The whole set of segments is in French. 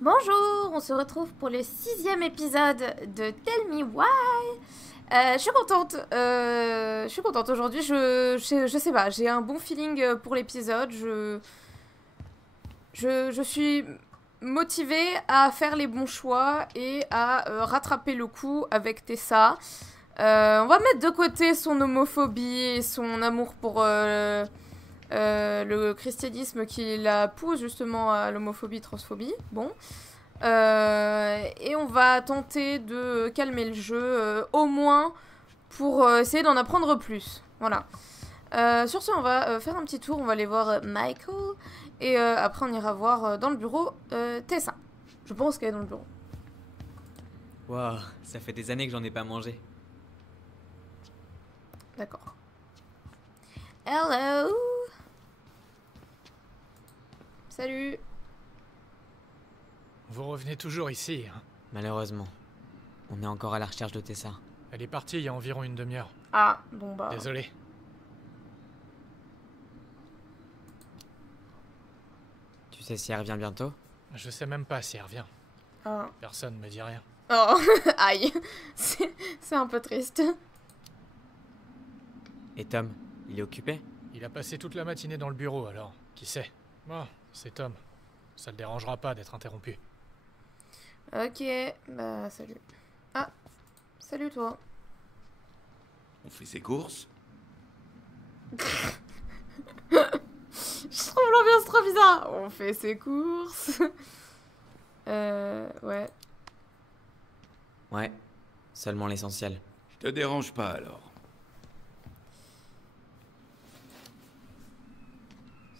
Bonjour, on se retrouve pour le 6e épisode de Tell Me Why. Je suis contente. Aujourd'hui. Je sais pas, j'ai un bon feeling pour l'épisode. Je suis motivée à faire les bons choix et à rattraper le coup avec Tessa. On va mettre de côté son homophobie et son amour pour le christianisme qui la pousse justement à l'homophobie, transphobie. Bon. Et on va tenter de calmer le jeu, au moins pour essayer d'en apprendre plus. Voilà. Sur ce, on va faire un petit tour, on va aller voir Michael, et après on ira voir dans le bureau Tessa. Je pense qu'elle est dans le bureau. Waouh, ça fait des années que j'en ai pas mangé. D'accord. Hello. Salut. Vous revenez toujours ici, hein? Malheureusement, on est encore à la recherche de Tessa. Elle est partie il y a environ une demi-heure. Ah, bon bah... Désolé. Tu sais si elle revient bientôt? Je sais même pas si elle revient. Ah. Personne me dit rien. Oh, aïe. C'est un peu triste. Et Tom, il est occupé? Il a passé toute la matinée dans le bureau, alors qui sait? Bon, c'est Tom. Ça le dérangera pas d'être interrompu. Ok, bah salut. Ah, salut toi. On fait ses courses? Je trouve l'ambiance trop bizarre. On fait ses courses. Ouais. Ouais, seulement l'essentiel. Je te dérange pas alors.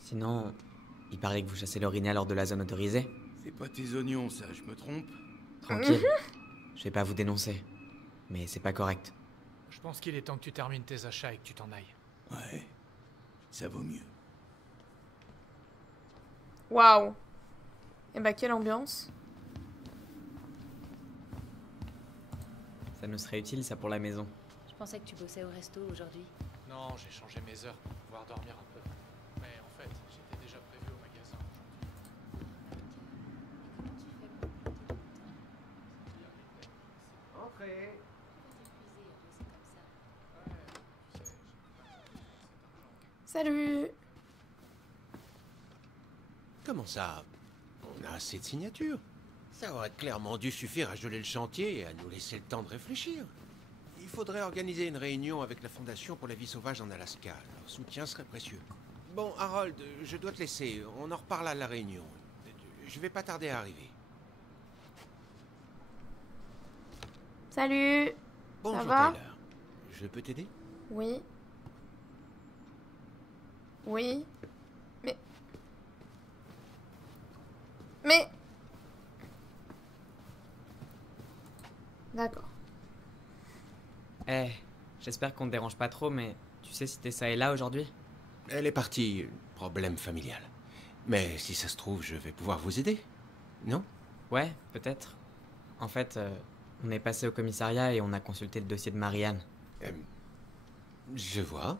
Sinon, il paraît que vous chassez l'orignal hors de la zone autorisée. C'est pas tes oignons ça, je me trompe? Tranquille, je vais pas vous dénoncer. Mais c'est pas correct. Je pense qu'il est temps que tu termines tes achats et que tu t'en ailles. Ouais, ça vaut mieux. Waouh. Et bah quelle ambiance. Ça nous serait utile ça pour la maison. Je pensais que tu bossais au resto aujourd'hui. Non, j'ai changé mes heures pour pouvoir dormir un peu. Mais en fait, j'étais déjà prévu au magasin aujourd'hui. Entrez. Salut. Comment ça? On a assez de signatures. Ça aurait clairement dû suffire à geler le chantier et à nous laisser le temps de réfléchir. Il faudrait organiser une réunion avec la Fondation pour la vie sauvage en Alaska. Leur soutien serait précieux. Bon, Harold, je dois te laisser. On en reparle à la réunion. Je vais pas tarder à arriver. Salut. Bonjour, va Tyler. Je peux t'aider? Oui. Oui. Mais... D'accord. Eh, j'espère qu'on te dérange pas trop, mais tu sais si Tessa est là aujourd'hui? Elle est partie. Problème familial. Mais si ça se trouve, je vais pouvoir vous aider. Non? Ouais, peut-être. En fait, on est passé au commissariat et on a consulté le dossier de Marianne. Je vois.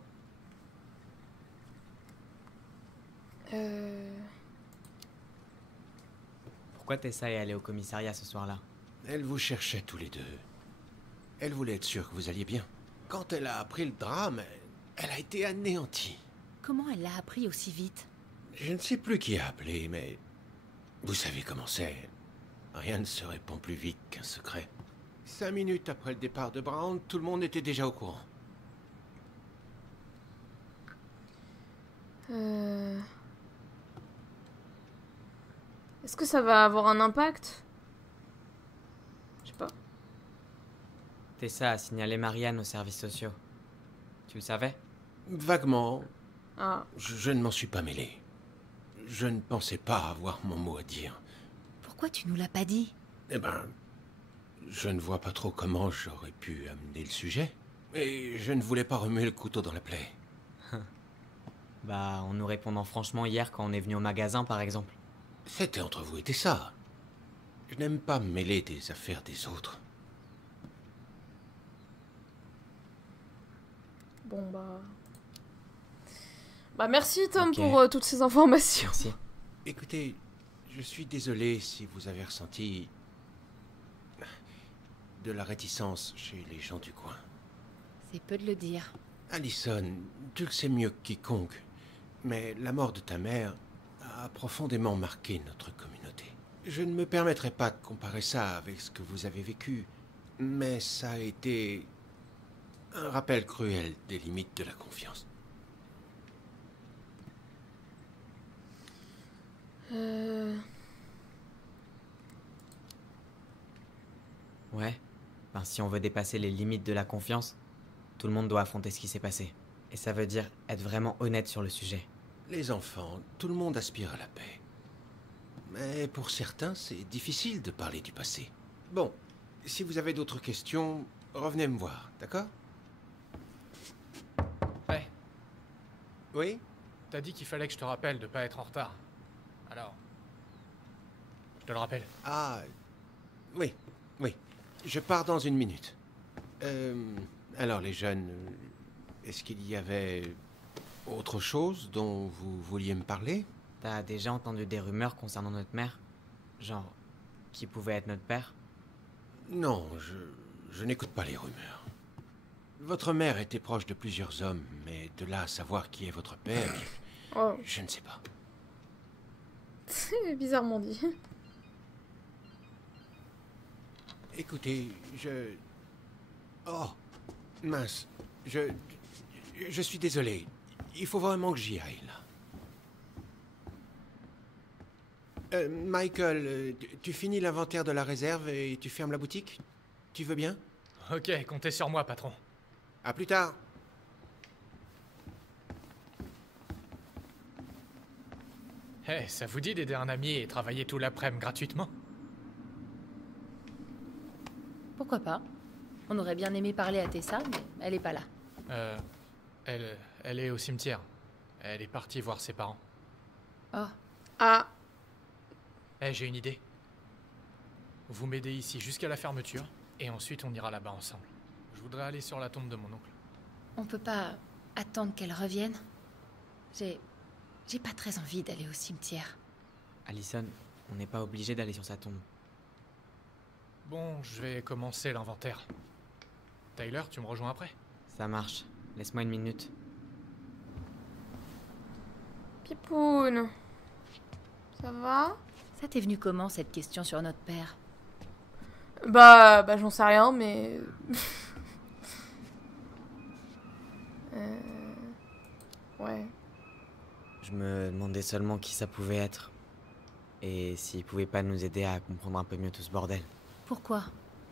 Pourquoi Tessa est allée au commissariat ce soir-là? Elle vous cherchait tous les deux. Elle voulait être sûre que vous alliez bien. Quand elle a appris le drame, elle a été anéantie. Comment elle l'a appris aussi vite? Je ne sais plus qui a appelé, mais... Vous savez comment c'est. Rien ne se répand plus vite qu'un secret. 5 minutes après le départ de Brown, tout le monde était déjà au courant. Est-ce que ça va avoir un impact? Je sais pas. Tessa a signalé Marianne aux services sociaux. Tu le savais? Vaguement, Ah. je ne m'en suis pas mêlé. Je ne pensais pas avoir mon mot à dire. Pourquoi tu nous l'as pas dit? Eh ben, je ne vois pas trop comment j'aurais pu amener le sujet. Et je ne voulais pas remuer le couteau dans la plaie. Bah, en nous répondant franchement hier quand on est venu au magasin, par exemple. C'était entre vous et Tessa. Je n'aime pas me mêler des affaires des autres. Bon bah... Bah merci Tom Ok. pour toutes ces informations. Merci. Écoutez, Je suis désolé si vous avez ressenti de la réticence chez les gens du coin. C'est peu de le dire. Allison, tu le sais mieux que quiconque, mais la mort de ta mère a profondément marqué notre communauté. Je ne me permettrai pas de comparer ça avec ce que vous avez vécu, mais ça a été un rappel cruel des limites de la confiance. Ouais. Ben, si on veut dépasser les limites de la confiance, tout le monde doit affronter ce qui s'est passé. Et ça veut dire être vraiment honnête sur le sujet. Les enfants, tout le monde aspire à la paix. Mais pour certains, c'est difficile de parler du passé. Bon, si vous avez d'autres questions, revenez me voir, d'accord? Ouais, Oui? t'as dit qu'il fallait que je te rappelle de pas être en retard. Alors... Je te le rappelle. Ah, oui, oui. Je pars dans 1 minute. Alors les jeunes, est-ce qu'il y avait autre chose dont vous vouliez me parler? T'as déjà entendu des rumeurs concernant notre mère? Genre, qui pouvait être notre père? Non, je n'écoute pas les rumeurs. Votre mère était proche de plusieurs hommes, mais de là à savoir qui est votre père, Oh, je ne sais pas. c'est bizarrement dit. Écoutez, Oh, mince, je suis désolé. Il faut vraiment que j'y aille, là. Michael, tu finis l'inventaire de la réserve et tu fermes la boutique? Tu veux bien? Ok, comptez sur moi, patron. À plus tard. Eh, ça vous dit d'aider un ami et travailler tout l'après-midi gratuitement? Pourquoi pas? On aurait bien aimé parler à Tessa, mais elle est pas là. Elle est au cimetière. Elle est partie voir ses parents. Oh, Ah, Eh, j'ai une idée. Vous m'aidez ici jusqu'à la fermeture, et ensuite on ira là-bas ensemble. Je voudrais aller sur la tombe de mon oncle. on peut pas attendre qu'elle revienne? J'ai pas très envie d'aller au cimetière. Allison, on n'est pas obligé d'aller sur sa tombe. Bon, je vais commencer l'inventaire. Tyler, tu me rejoins après? Ça marche. Laisse-moi 1 minute. Pipoun. Ça va? Ça t'est venu comment, cette question sur notre père? Bah j'en sais rien, mais... Ouais. Je me demandais seulement qui ça pouvait être. Et s'il pouvait pas nous aider à comprendre un peu mieux tout ce bordel. Pourquoi?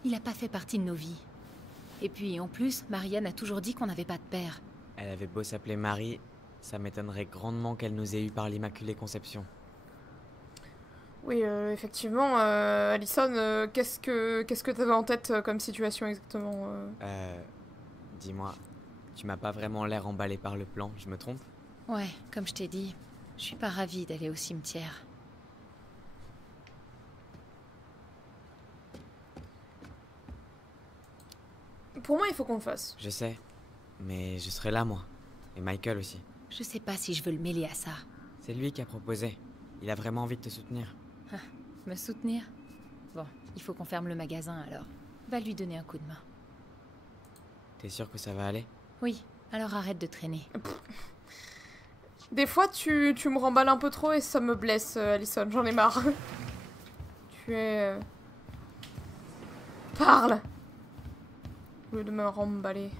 Il a pas fait partie de nos vies. Et puis, en plus, Marianne a toujours dit qu'on n'avait pas de père. Elle avait beau s'appeler Marie, ça m'étonnerait grandement qu'elle nous ait eu par l'Immaculée Conception. Oui, effectivement, Allison, qu'est-ce que t'avais en tête comme situation exactement Dis-moi, tu m'as pas vraiment l'air emballé par le plan, je me trompe? Ouais, comme je t'ai dit, je suis pas ravie d'aller au cimetière. Pour moi, il faut qu'on le fasse. Je sais, mais je serai là moi. Et Michael aussi. Je sais pas si je veux le mêler à ça. C'est lui qui a proposé. Il a vraiment envie de te soutenir. Me soutenir? Bon, il faut qu'on ferme le magasin alors. Va lui donner un coup de main. T'es sûr que ça va aller? Oui, alors arrête de traîner. Des fois, tu me remballes un peu trop et ça me blesse, Allison. J'en ai marre. Tu es... Parle! Au lieu de me remballer.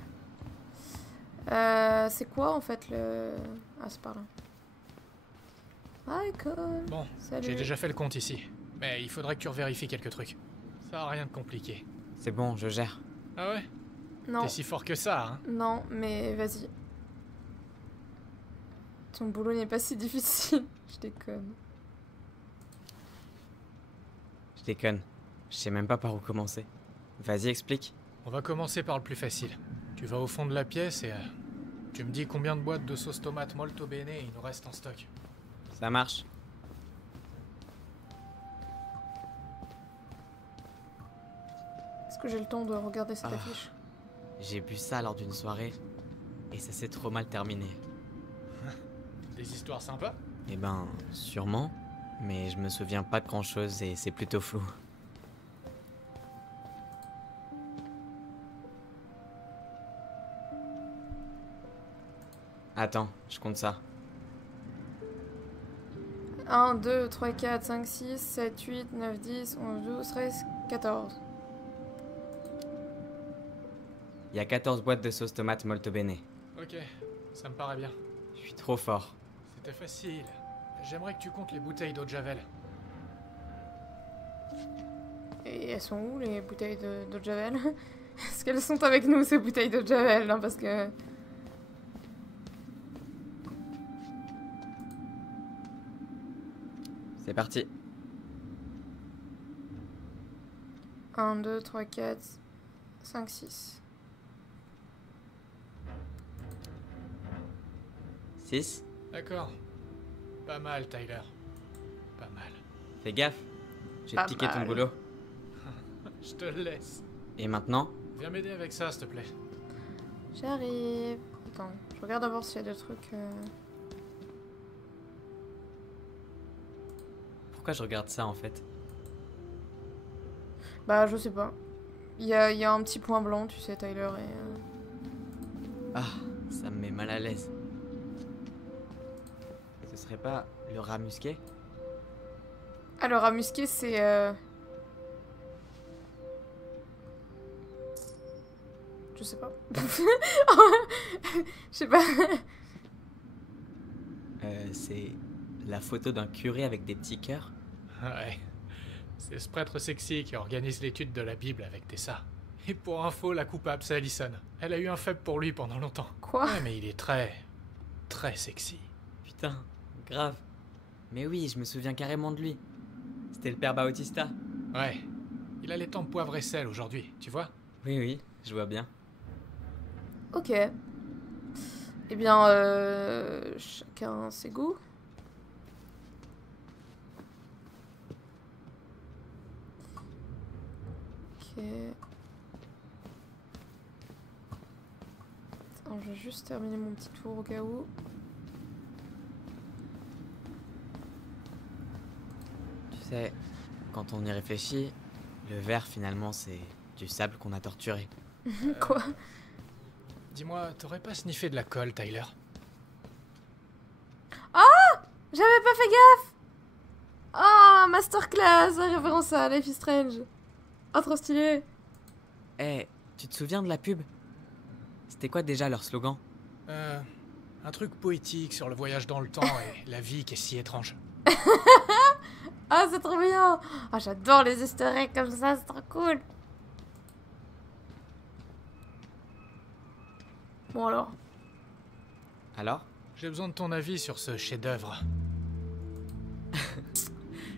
C'est quoi, en fait, le... Ah, c'est par là. Michael! Bon, Salut. j'ai déjà fait le compte ici. Mais il faudrait que tu revérifies quelques trucs. Ça a rien de compliqué. C'est bon, je gère. Ah ouais? Non, T'es si fort que ça, hein? non, mais vas-y. Ton boulot n'est pas si difficile. Je déconne. Je déconne. Je sais même pas par où commencer. Vas-y, explique. On va commencer par le plus facile. Tu vas au fond de la pièce et... tu me dis combien de boîtes de sauce tomate molto bene il nous reste en stock. Ça marche. Est-ce que j'ai le temps de regarder cette Ah. affiche? J'ai bu ça lors d'une soirée. Et ça s'est trop mal terminé. Des histoires sympas? Eh ben, sûrement. mais je me souviens pas de grand chose et c'est plutôt flou. Attends, je compte ça. 1, 2, 3, 4, 5, 6, 7, 8, 9, 10, 11, 12, 13, 14. Il y a 14 boîtes de sauce tomate molto bene. Ok, ça me paraît bien. Je suis trop fort. C'était facile. J'aimerais que tu comptes les bouteilles d'eau de Javel. Et elles sont où les bouteilles d'eau de Javel? Est-ce qu'elles sont avec nous ces bouteilles d'eau de Javel, hein, parce que... C'est parti. 1, 2, 3, 4, 5, 6. 6. D'accord. Pas mal, Tyler. Pas mal. Fais gaffe. J'ai Pas piqué ton mal. boulot. Je te laisse. Et maintenant? Viens m'aider avec ça, s'il te plaît. J'arrive. Attends, je regarde d'abord s'il y a des trucs... Pourquoi je regarde ça en fait? Bah, je sais pas. Il y a un petit point blanc, tu sais, Tyler, et... Ah, ça me met mal à l'aise. Ce serait pas le rat musqué? Alors, à musquer, c'est... Je sais pas. Je sais pas. C'est la photo d'un curé avec des petits cœurs? Ouais. C'est ce prêtre sexy qui organise l'étude de la Bible avec Tessa. Et pour info, la coupable, c'est Allison. Elle a eu un faible pour lui pendant longtemps. Quoi? Ouais, mais il est très... très sexy. Putain, grave. Mais oui, je me souviens carrément de lui. C'était le père Bautista. Ouais. Il a les tempes poivre et sel aujourd'hui, tu vois? Oui, oui, je vois bien. Ok. Eh bien, chacun ses goûts. Ok. Attends, je vais juste terminer mon petit tour au cas où. Tu sais, quand on y réfléchit, le verre finalement c'est du sable qu'on a torturé. Quoi? Dis-moi, t'aurais pas sniffé de la colle, Tyler? J'avais pas fait gaffe! Ah, masterclass, référence à Life is Strange. Ah, trop stylé. Eh, tu te souviens de la pub? C'était quoi déjà leur slogan? Un truc poétique sur le voyage dans le temps et la vie qui est si étrange. Ah, c'est trop bien. Ah, j'adore les easter eggs comme ça, c'est trop cool. Bon alors. Alors? J'ai besoin de ton avis sur ce chef-d'œuvre.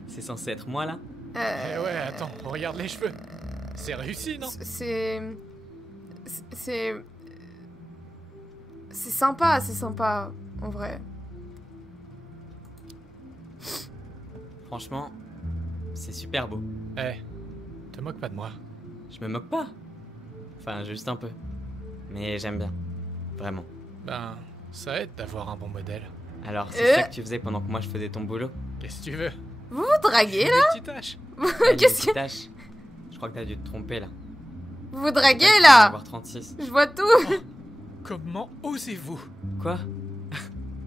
C'est censé être moi là? Eh ouais, attends, regarde les cheveux. C'est réussi, non? C'est sympa, en vrai. Franchement, c'est super beau. Eh, te moque pas de moi. Je me moque pas. Enfin, juste un peu. Mais j'aime bien. Vraiment. Ben, ça aide d'avoir un bon modèle. Alors, c'est ça que tu faisais pendant que moi je faisais ton boulot? Qu'est-ce que tu veux? Vous vous draguez là? Des petites tâches. Qu'est-ce que... Tâche. Je crois que t'as dû te tromper là. Vous vous draguez T'as dû en là? avoir 36. Je vois tout. Comment osez-vous? Quoi?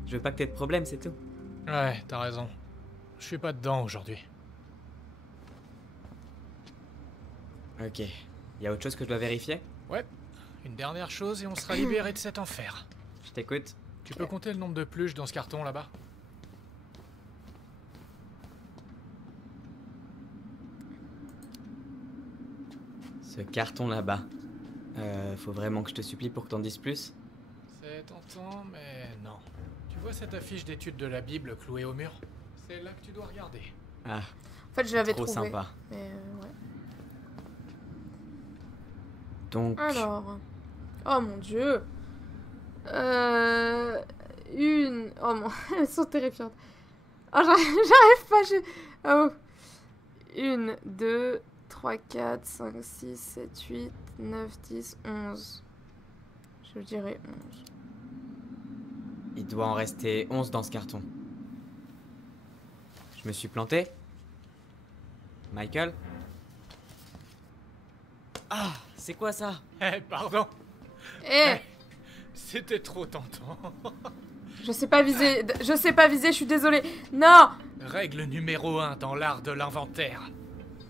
Je veux pas que t'aies de problème, c'est tout. Ouais, t'as raison. Je suis pas dedans aujourd'hui. Ok. Y a autre chose que je dois vérifier? Ouais, une dernière chose et on sera libéré de cet enfer. Je t'écoute. Tu peux compter le nombre de pluches dans ce carton là-bas? Ce carton là-bas. Faut vraiment que je te supplie pour que t'en dises plus? C'est tentant, mais non. Tu vois cette affiche d'étude de la Bible clouée au mur? C'est là que tu dois regarder. Ah, En fait, je l'avais trop trouvé. sympa. Mais ouais. Donc, Alors. Oh mon dieu. Une. Oh mon. Elles sont terrifiantes. Oh, j'arrive pas. Oh. 1, 2, 3, 4, 5, 6, 7, 8, 9, 10, 11. Je dirais 11. il doit en rester 11 dans ce carton. Je me suis planté? Michael? Ah, c'est quoi ça? Eh, pardon. Eh, C'était trop tentant. je sais pas viser, je suis désolée. Non! Règle numéro 1 dans l'art de l'inventaire.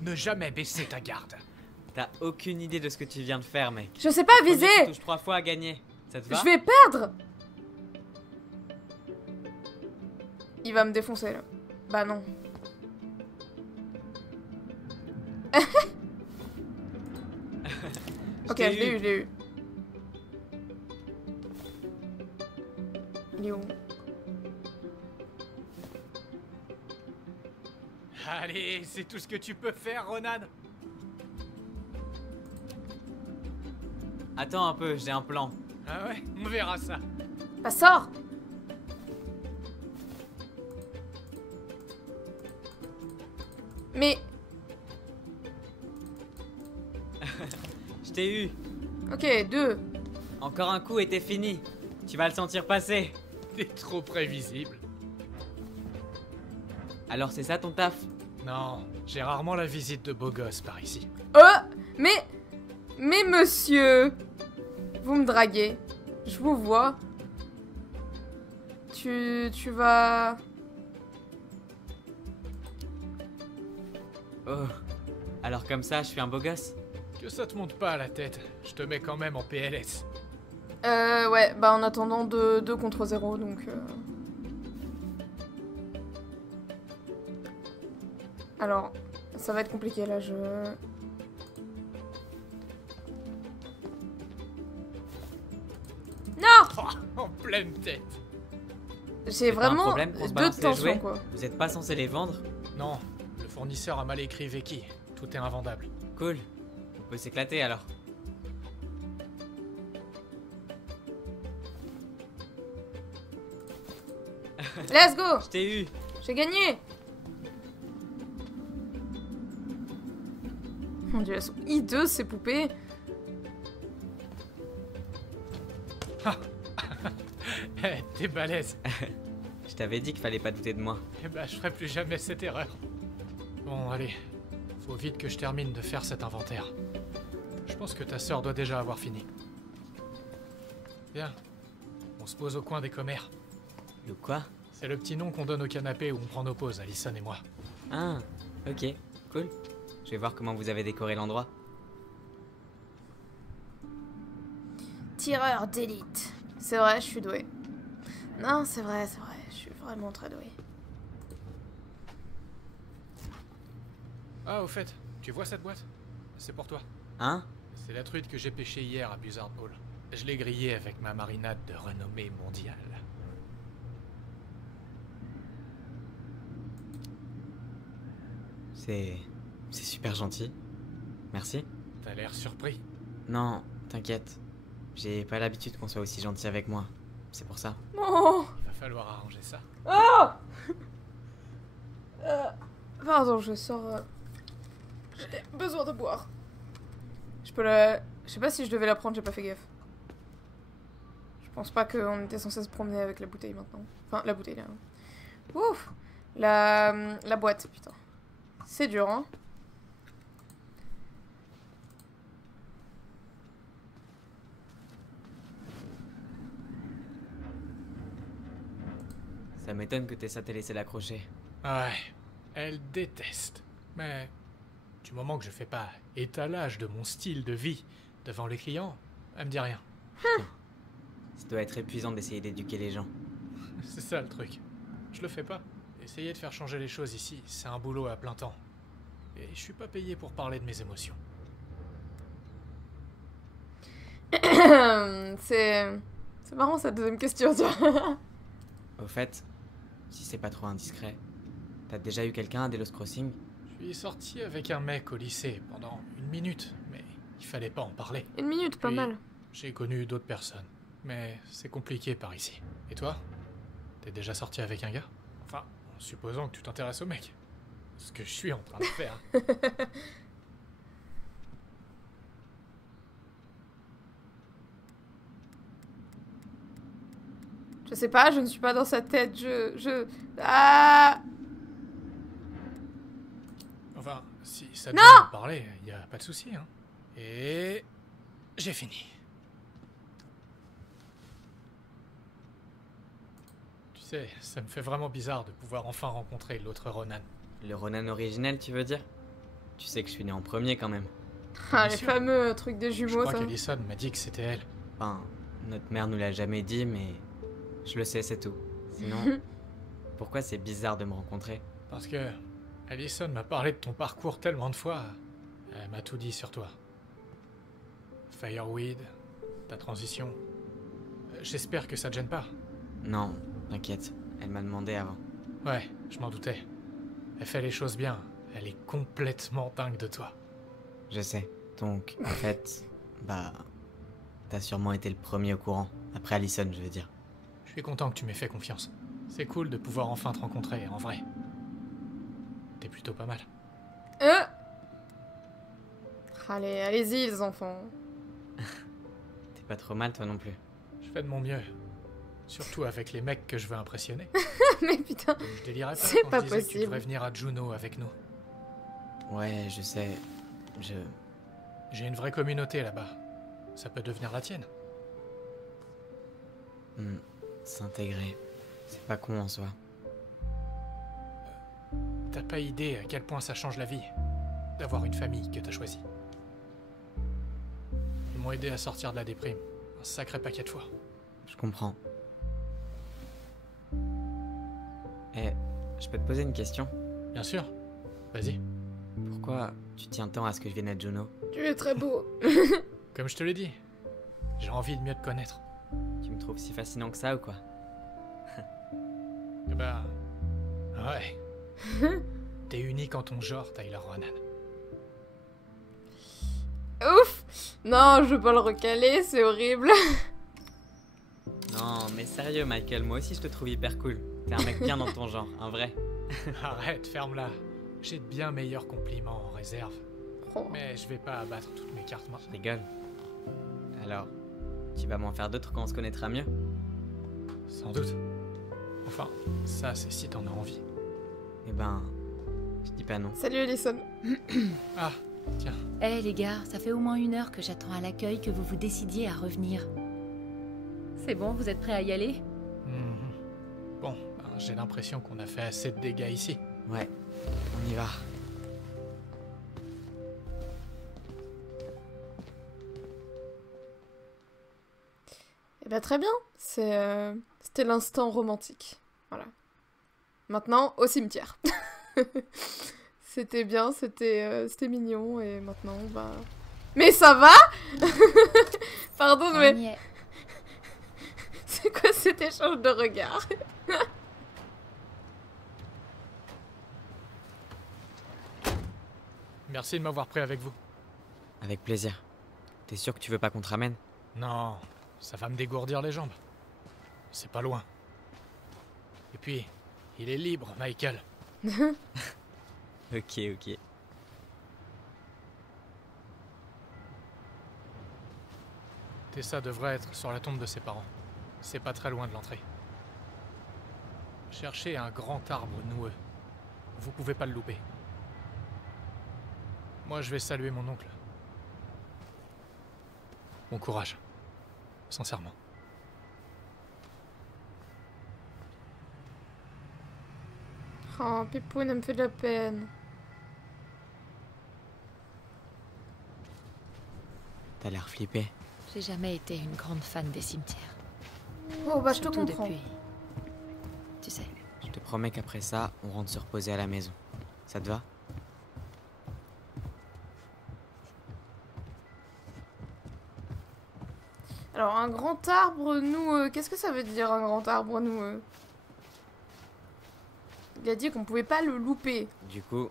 Ne jamais baisser ta garde. T'as aucune idée de ce que tu viens de faire, mec. Je sais pas Premier qui viser! touche 3 fois à gagner. Ça te va? Je vais perdre! Il va me défoncer là. Bah non. Ok, je l'ai eu, je l'ai eu. Il est où? Allez, c'est tout ce que tu peux faire, Ronan. Attends un peu, j'ai un plan. Ah ouais, on verra ça. Bah sors! Mais... Je t'ai eu. Ok, 2. Encore un coup et t'es fini. Tu vas le sentir passer. T'es trop prévisible. Alors c'est ça ton taf? Non, j'ai rarement la visite de beaux gosses par ici. Mais monsieur, vous me draguez. Je vous vois. Tu vas... Oh. Alors comme ça, je suis un beau gosse? Que ça te monte pas à la tête, je te mets quand même en PLS. Ouais, bah en attendant 2 contre 0, donc... Alors, ça va être compliqué là, je... Non! En pleine tête. J'ai C'est pas un vraiment problème qu'on se 2 de balance les tension, jouets quoi. Vous êtes pas censé les vendre? Non, le fournisseur a mal écrit Veki. Tout est invendable. Cool. On peut s'éclater alors. Let's go! Je t'ai eu. J'ai gagné! Mon dieu, elles sont hideuses ces poupées. Eh, t'es balèze. Je t'avais dit qu'il fallait pas douter de moi. Eh ben, je ferai plus jamais cette erreur. Bon, allez. Faut vite que je termine de faire cet inventaire. Je pense que ta sœur doit déjà avoir fini. Bien. On se pose au coin des commères. Le quoi? C'est le petit nom qu'on donne au canapé où on prend nos pauses, Alison et moi. Ah, ok, cool. Je vais voir comment vous avez décoré l'endroit. Tireur d'élite. C'est vrai, je suis douée. Non, c'est vrai, je suis vraiment très douée. Ah, au fait, tu vois cette boîte? C'est pour toi. Hein? C'est la truite que j'ai pêchée hier à Buzzard Hall. Je l'ai grillée avec ma marinade de renommée mondiale. C'est super gentil. Merci. T'as l'air surpris. Non, t'inquiète. J'ai pas l'habitude qu'on soit aussi gentil avec moi. C'est pour ça. Oh! Il va falloir arranger ça. Oh! Pardon, je sors... J'ai besoin de boire. Je peux la... Je sais pas si je devais la prendre, j'ai pas fait gaffe. Je pense pas qu'on était censé se promener avec la bouteille maintenant. Enfin, la bouteille là. Ouf! La boîte, putain. C'est dur, hein? Ça m'étonne que Tessa t'ait laissé l'accrocher. Ouais, elle déteste. Mais du moment que je fais pas étalage de mon style de vie devant les clients, elle me dit rien. Ça doit être épuisant d'essayer d'éduquer les gens. C'est ça le truc. Je le fais pas. Essayer de faire changer les choses ici, c'est un boulot à plein temps. Et je suis pas payé pour parler de mes émotions. C'est marrant cette deuxième question, tu vois. Au fait, si c'est pas trop indiscret, t'as déjà eu quelqu'un à Delos Crossing? Je suis sorti avec un mec au lycée pendant 1 minute, mais il fallait pas en parler. 1 minute, pas Puis, mal. J'ai connu d'autres personnes, mais c'est compliqué par ici. Et toi? T'es déjà sorti avec un gars? Enfin, en supposant que tu t'intéresses au mec. Ce que je suis en train de faire. Je sais pas, je ne suis pas dans sa tête, Ah! si ça te vient de parler, y a pas de souci, hein. Et... j'ai fini. Tu sais, ça me fait vraiment bizarre de pouvoir enfin rencontrer l'autre Ronan. Le Ronan originel, tu veux dire? Tu sais que je suis né en premier quand même. Ah, Bien les sûr. fameux trucs des Je jumeaux, crois ça. qu'Ellison m'a dit que c'était elle. Enfin, notre mère nous l'a jamais dit, mais je le sais, c'est tout. Sinon, pourquoi c'est bizarre de me rencontrer? Parce que Allison m'a parlé de ton parcours tellement de fois. Elle m'a tout dit sur toi. Fireweed, ta transition. J'espère que ça te gêne pas. Non, t'inquiète, elle m'a demandé avant. Ouais, je m'en doutais. Elle fait les choses bien. Elle est complètement dingue de toi. Je sais. Donc, en fait, bah, t'as sûrement été le premier au courant. Après Allison, je veux dire. Je suis content que tu m'aies fait confiance. C'est cool de pouvoir enfin te rencontrer, en vrai. T'es plutôt pas mal. Allez, allez-y, les enfants. T'es pas trop mal, toi non plus. Je fais de mon mieux. Surtout avec les mecs que je veux impressionner. Mais putain. Je délirais pas C'est quand pas je disais que tu possible. devrais venir à Juno avec nous. Ouais, je sais. J'ai une vraie communauté là-bas. Ça peut devenir la tienne. S'intégrer. C'est pas con en soi. T'as pas idée à quel point ça change la vie d'avoir une famille que t'as choisie. Ils m'ont aidé à sortir de la déprime. Un sacré paquet de fois. Je comprends. Eh, je peux te poser une question? Bien sûr. Vas-y. Pourquoi tu tiens tant à ce que je vienne à Juno? Tu es très beau. Comme je te l'ai dit, j'ai envie de mieux te connaître. Tu me trouves si fascinant que ça ou quoi? Eh ben... ouais. T'es unique en ton genre, Tyler Ronan. Ouf. Non, je veux pas le recaler, c'est horrible. Non, mais sérieux, Michael, moi aussi je te trouve hyper cool. T'es un mec bien dans ton genre, un vrai. Arrête, ferme-la. J'ai de bien meilleurs compliments en réserve. Oh. Mais je vais pas abattre toutes mes cartes maintenant. Je rigole. Alors, tu vas m'en faire d'autres quand on se connaîtra mieux? Sans doute. Enfin, ça c'est si t'en as envie. Eh ben, je dis pas non. Salut, Allison. Ah, tiens. Eh les gars, ça fait au moins 1 heure que j'attends à l'accueil que vous vous décidiez à revenir. C'est bon, vous êtes prêts à y aller? Bon, ben, j'ai l'impression qu'on a fait assez de dégâts ici. Ouais, on y va. Eh ben très bien. C'était l'instant romantique. Voilà. Maintenant, au cimetière. C'était bien, c'était mignon et maintenant, bah... Mais ça va? Pardon, On mais y est. c'est quoi cet échange de regards? Merci de m'avoir pris avec vous. Avec plaisir. T'es sûr que tu veux pas qu'on te ramène? Non, ça va me dégourdir les jambes. C'est pas loin. Et puis, il est libre, Michael. Ok, ok. Tessa devrait être sur la tombe de ses parents. C'est pas très loin de l'entrée. Cherchez un grand arbre noueux. Vous pouvez pas le louper. Moi, je vais saluer mon oncle. Bon courage. Sincèrement. Oh, Pipoune, elle me fait de la peine. T'as l'air flippé. J'ai jamais été une grande fan des cimetières. Oh, bah je te Surtout comprends. depuis... Tu sais. Je te promets qu'après ça, on rentre se reposer à la maison. Ça te va? Alors, un grand arbre noueux, qu'est-ce que ça veut dire, un grand arbre noueux? Il a dit qu'on pouvait pas le louper. Du coup,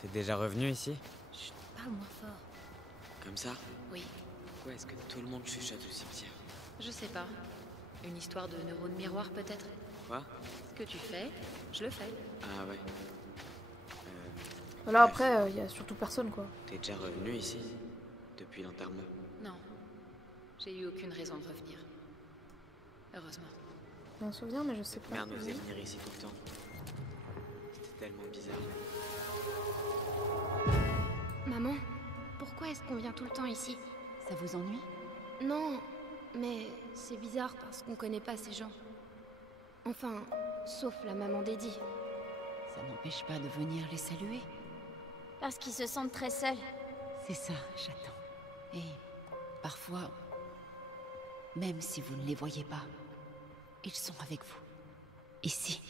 t'es déjà revenu ici? Chut, parle moins fort. Comme ça? Oui, Pourquoi est-ce que tout le monde chuchote au cimetière? je sais pas. Une histoire de neurones miroirs peut-être? Quoi? Ce que tu fais, je le fais. Ah ouais. Là, après, il y a surtout personne, quoi. T'es déjà revenu ici? Depuis l'enterrement? Non. J'ai eu aucune raison de revenir. Heureusement. J'ai un souvenir, mais je sais pas. Mère nous faisait venir ici tout le temps. C'était tellement bizarre. Maman, pourquoi est-ce qu'on vient tout le temps ici? Ça vous ennuie? Non, mais c'est bizarre parce qu'on connaît pas ces gens. Enfin, sauf la maman d'Eddie. Ça n'empêche pas de venir les saluer. Parce qu'ils se sentent très seuls. C'est ça, j'attends. Et parfois, même si vous ne les voyez pas, ils sont avec vous. Ici.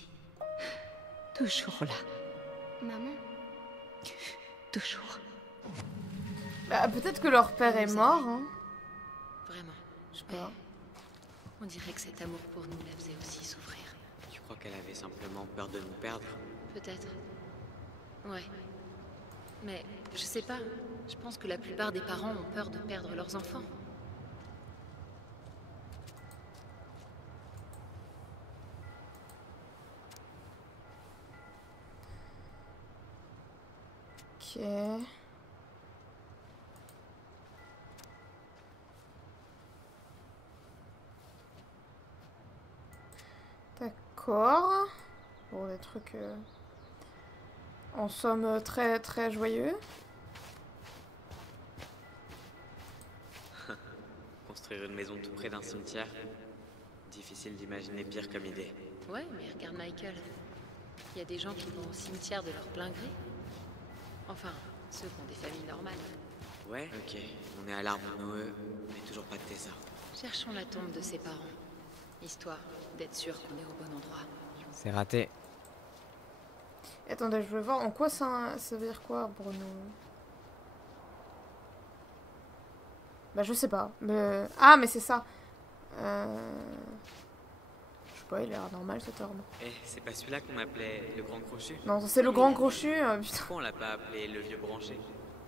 Toujours là. Maman? Toujours. Bah, peut-être que leur père est mort, hein. Vraiment. Je sais pas. On dirait que cet amour pour nous la faisait aussi souffrir. Tu crois qu'elle avait simplement peur de nous perdre? Peut-être. Ouais. Mais je sais pas. Je pense que la plupart des parents ont peur de perdre leurs enfants. Ok. D'accord. Bon, des trucs en somme très très joyeux. Construire une maison tout près d'un cimetière? Difficile d'imaginer pire comme idée. Ouais, mais regarde Michael. Il y a des gens qui vont au cimetière de leur plein gré. Enfin, ceux qui ont des familles normales. Ouais, ok. On est à l'arbre Noé, mais toujours pas de Tessa. Cherchons la tombe de ses parents. Histoire d'être sûr qu'on est au bon endroit. C'est raté. Attendez, je veux voir en quoi ça veut dire quoi, Bruno. Bah, je sais pas. Mais... Ah, mais c'est ça. Je sais pas, il a l'air normal cet arbre. Eh, c'est pas celui-là qu'on appelait le grand crochu? Non, c'est le grand crochu, putain. Pourquoi on l'a pas appelé le vieux branché?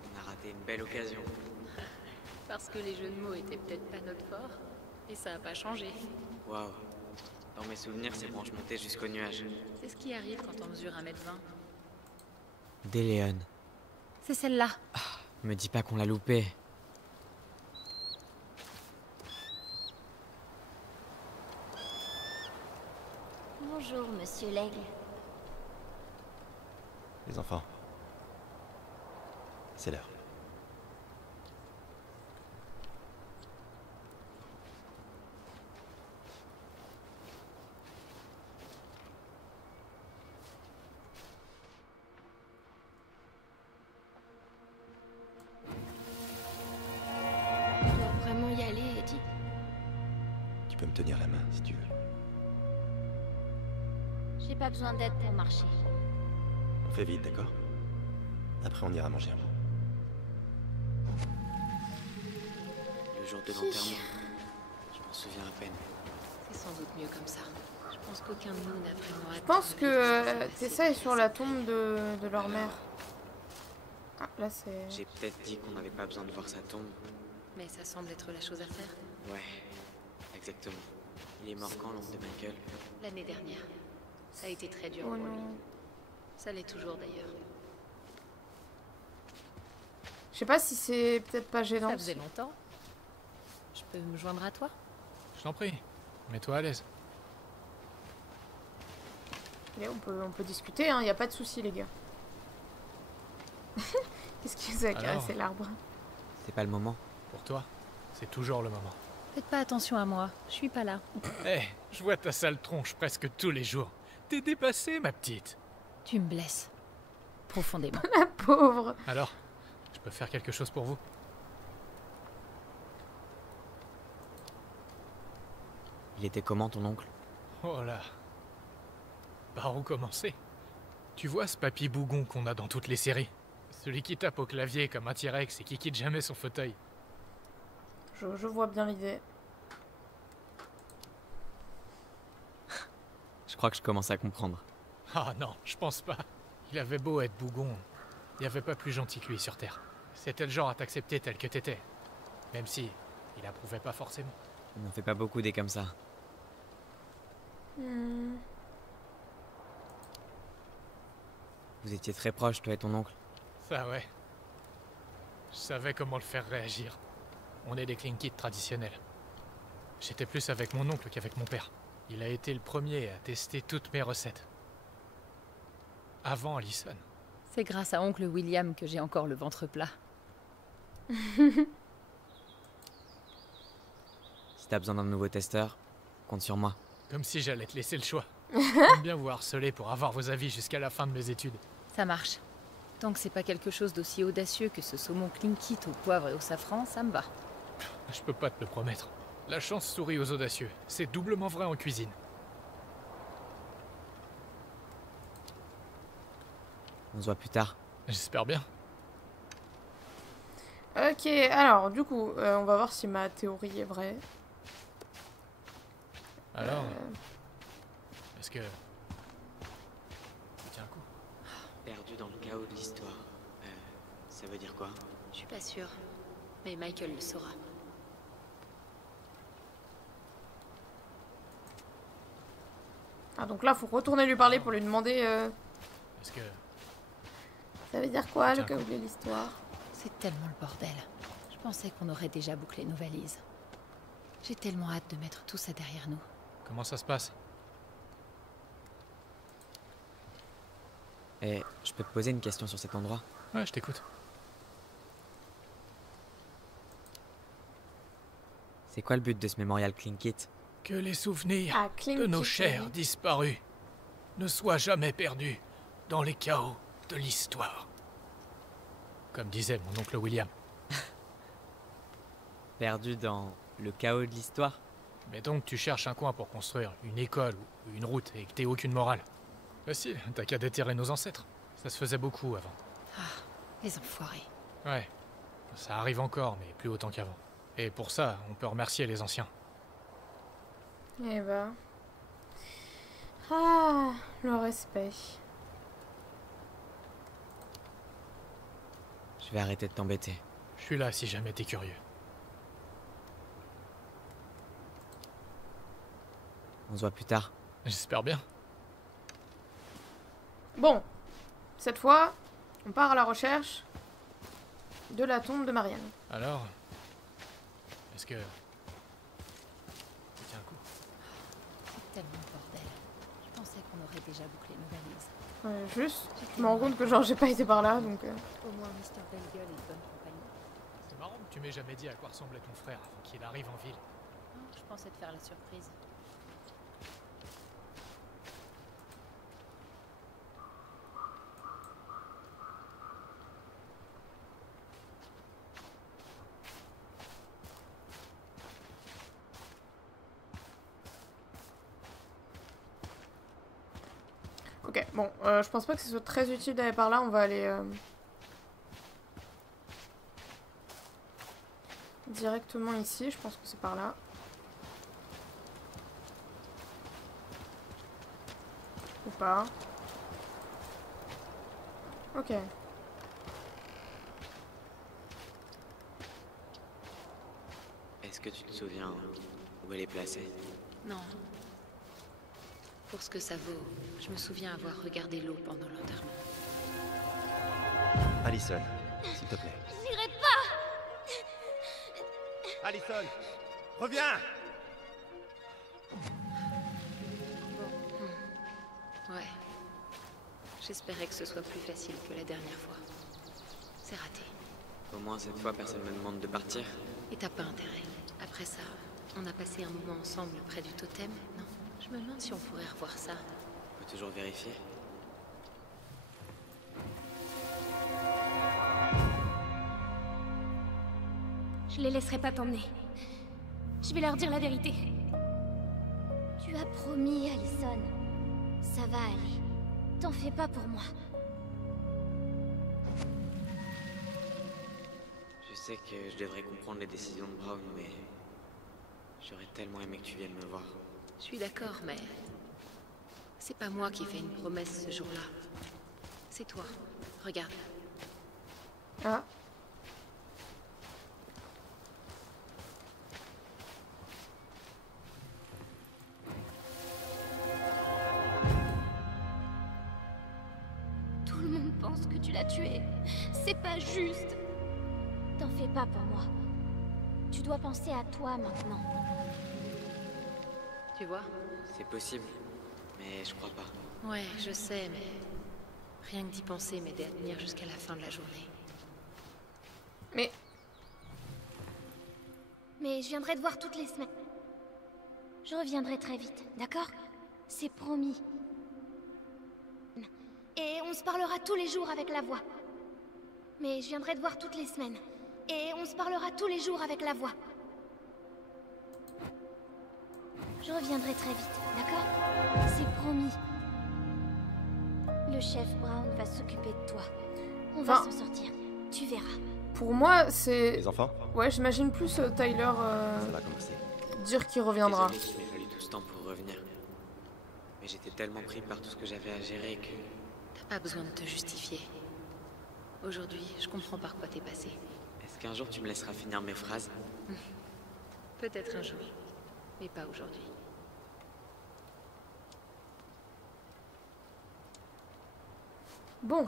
On a raté une belle occasion. Parce que les jeux de mots étaient peut-être pas notre fort. Et ça a pas changé. Waouh. Dans mes souvenirs, ces branches montaient jusqu'au nuage. C'est ce qui arrive quand on mesure 1m20. Déléon. C'est celle-là. Me dis pas qu'on l'a loupé. Bonjour, monsieur l'aigle. Les enfants. C'est l'heure. On doit vraiment y aller, Eddie? Tu peux me tenir la main si tu veux. J'ai pas besoin d'aide pour marcher. On fait vite, d'accord? Après on ira manger un bout. Le jour de l'enterrement. Je m'en souviens à peine. C'est sans doute mieux comme ça. Je pense qu'aucun de nous n'a vraiment hâte. Je pense que Tessa est sur la tombe de leur mère. Ah, là c'est... J'ai peut-être dit qu'on n'avait pas besoin de voir sa tombe. Mais ça semble être la chose à faire. Ouais, exactement. Il est mort quand, l'oncle de Michael? L'année dernière. Ça a été très dur Oh pour lui. non. Ça l'est toujours d'ailleurs. Je sais pas si c'est peut-être pas gênant. Ça faisait longtemps. Je peux me joindre à toi? Je t'en prie. Mets-toi à l'aise. Mais on peut discuter, hein, y a pas de souci les gars. Qu'est-ce qu'il faisait à caresser l'arbre? C'est pas le moment. Pour toi, c'est toujours le moment. Faites pas attention à moi. Je suis pas là. Eh, je vois ta sale tronche presque tous les jours. T'es dépassée, ma petite. Tu me blesses. Profondément. La pauvre. Alors, je peux faire quelque chose pour vous? Il était comment, ton oncle? Oh là. Par où commencer? Tu vois ce papy bougon qu'on a dans toutes les séries? Celui qui tape au clavier comme un T-Rex et qui quitte jamais son fauteuil. Je vois bien l'idée. Je crois que je commence à comprendre. Ah non, je pense pas. Il avait beau être bougon, il n'y avait pas plus gentil que lui sur Terre. C'était le genre à t'accepter tel que t'étais. Même si, il approuvait pas forcément. On n'en fait pas beaucoup des comme ça. Hmm. Vous étiez très proches, toi et ton oncle. Ça ouais. Je savais comment le faire réagir. On est des clean kids traditionnels. J'étais plus avec mon oncle qu'avec mon père. Il a été le premier à tester toutes mes recettes. Avant Allison. C'est grâce à oncle William que j'ai encore le ventre plat. Si t'as besoin d'un nouveau testeur, compte sur moi. Comme si j'allais te laisser le choix. J'aime bien vous harceler pour avoir vos avis jusqu'à la fin de mes études. Ça marche. Tant que c'est pas quelque chose d'aussi audacieux que ce saumon Clinkit au poivre et au safran, ça me va. Je peux pas te le promettre. La chance sourit aux audacieux. C'est doublement vrai en cuisine. On se voit plus tard. J'espère bien. Ok, alors du coup, on va voir si ma théorie est vraie. Alors, est-ce que... Tiens un coup. Perdu dans le chaos de l'histoire. Ça veut dire quoi? Je suis pas sûre, mais Michael le saura. Ah donc là, faut retourner lui parler pour lui demander... Est-ce que... Ça veut dire quoi, le Tiens, chaos de l'histoire? C'est tellement le bordel. Je pensais qu'on aurait déjà bouclé nos valises. J'ai tellement hâte de mettre tout ça derrière nous. Comment ça se passe? Et je peux te poser une question sur cet endroit? Ouais, je t'écoute. C'est quoi le but de ce mémorial Clinkit? Que les souvenirs Ah, de nos Clinkit, chers oui. disparus ne soient jamais perdus dans les chaos de l'histoire. Comme disait mon oncle William. Perdu dans le chaos de l'histoire? Mais donc tu cherches un coin pour construire une école ou une route et que t'aies aucune morale. Facile, t'as qu'à déterrer nos ancêtres. Ça se faisait beaucoup avant. Ah, les enfoirés. Ouais, ça arrive encore, mais plus autant qu'avant. Et pour ça, on peut remercier les anciens. Eh ben... Ah, le respect. Je vais arrêter de t'embêter. Je suis là si jamais t'es curieux. On se voit plus tard. J'espère bien. Bon, cette fois, on part à la recherche de la tombe de Marianne. Alors, est-ce que... Tiens un coup. C'est tellement le bordel. Je pensais qu'on aurait déjà bouclé nos valises. Ouais, juste, je me rends compte que genre j'ai pas été par là, donc... Au moins Mr. Bellgueule est de bonne compagnie. C'est marrant que tu m'aies jamais dit à quoi ressemblait ton frère avant qu'il arrive en ville. Non, je pensais te faire la surprise. Ok, bon, je pense pas que ce soit très utile d'aller par là, on va aller... directement ici, je pense que c'est par là. Ou pas. Ok. Est-ce que tu te souviens où elle est placée? Non. Pour ce que ça vaut, je me souviens avoir regardé l'eau pendant l'enterrement. Allison, s'il te plaît. J'irai pas. Allison, reviens! Ouais. J'espérais que ce soit plus facile que la dernière fois. C'est raté. Au moins cette fois personne me demande de partir. Et t'as pas intérêt. Après ça, on a passé un moment ensemble près du totem, non? Je me demande si on pourrait revoir ça. On peut toujours vérifier. Je les laisserai pas t'emmener. Je vais leur dire la vérité. Tu as promis, Allison. Ça va aller. T'en fais pas pour moi. Je sais que je devrais comprendre les décisions de Brown, mais j'aurais tellement aimé que tu viennes me voir. Je suis d'accord, mais... c'est pas moi qui fais une promesse ce jour-là. C'est toi. Regarde. Ah. Tout le monde pense que tu l'as tué. C'est pas juste. T'en fais pas pour moi. Tu dois penser à toi maintenant. Tu vois? C'est possible, mais je crois pas. Ouais, je sais, mais... Rien que d'y penser m'aidait à tenir jusqu'à la fin de la journée. Mais Mais je viendrai te voir toutes les semaines. Je reviendrai très vite, d'accord? C'est promis. Et on se parlera tous les jours avec la voix. Mais je viendrai te voir toutes les semaines. Et on se parlera tous les jours avec la voix. Je reviendrai très vite, d'accord? C'est promis. Le chef Brown va s'occuper de toi. On va s'en sortir. Tu verras. pour moi, c'est... Les enfants? Ouais, j'imagine plus Tyler Ça va commencer. dire qu'il reviendra. Désolé qu'il m'ait fallu tout ce temps pour revenir. Mais j'étais tellement pris par tout ce que j'avais à gérer que... T'as pas besoin de te justifier. Aujourd'hui, je comprends par quoi t'es passé. Est-ce qu'un jour tu me laisseras finir mes phrases? Peut-être un jour, mais pas aujourd'hui. Bon.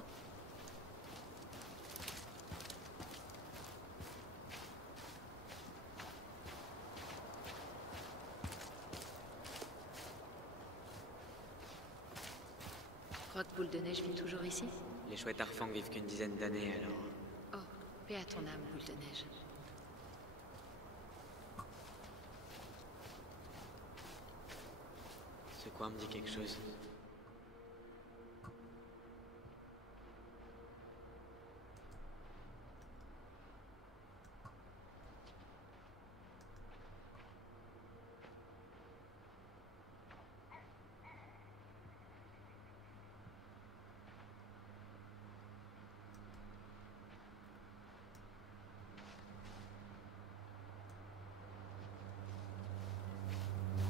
Tu crois que Boule de Neige vit toujours ici? Les chouettes Arfang vivent qu'une dizaine d'années, alors... Oh, paix à ton âme, Boule de Neige. Ce coin me dit quelque chose.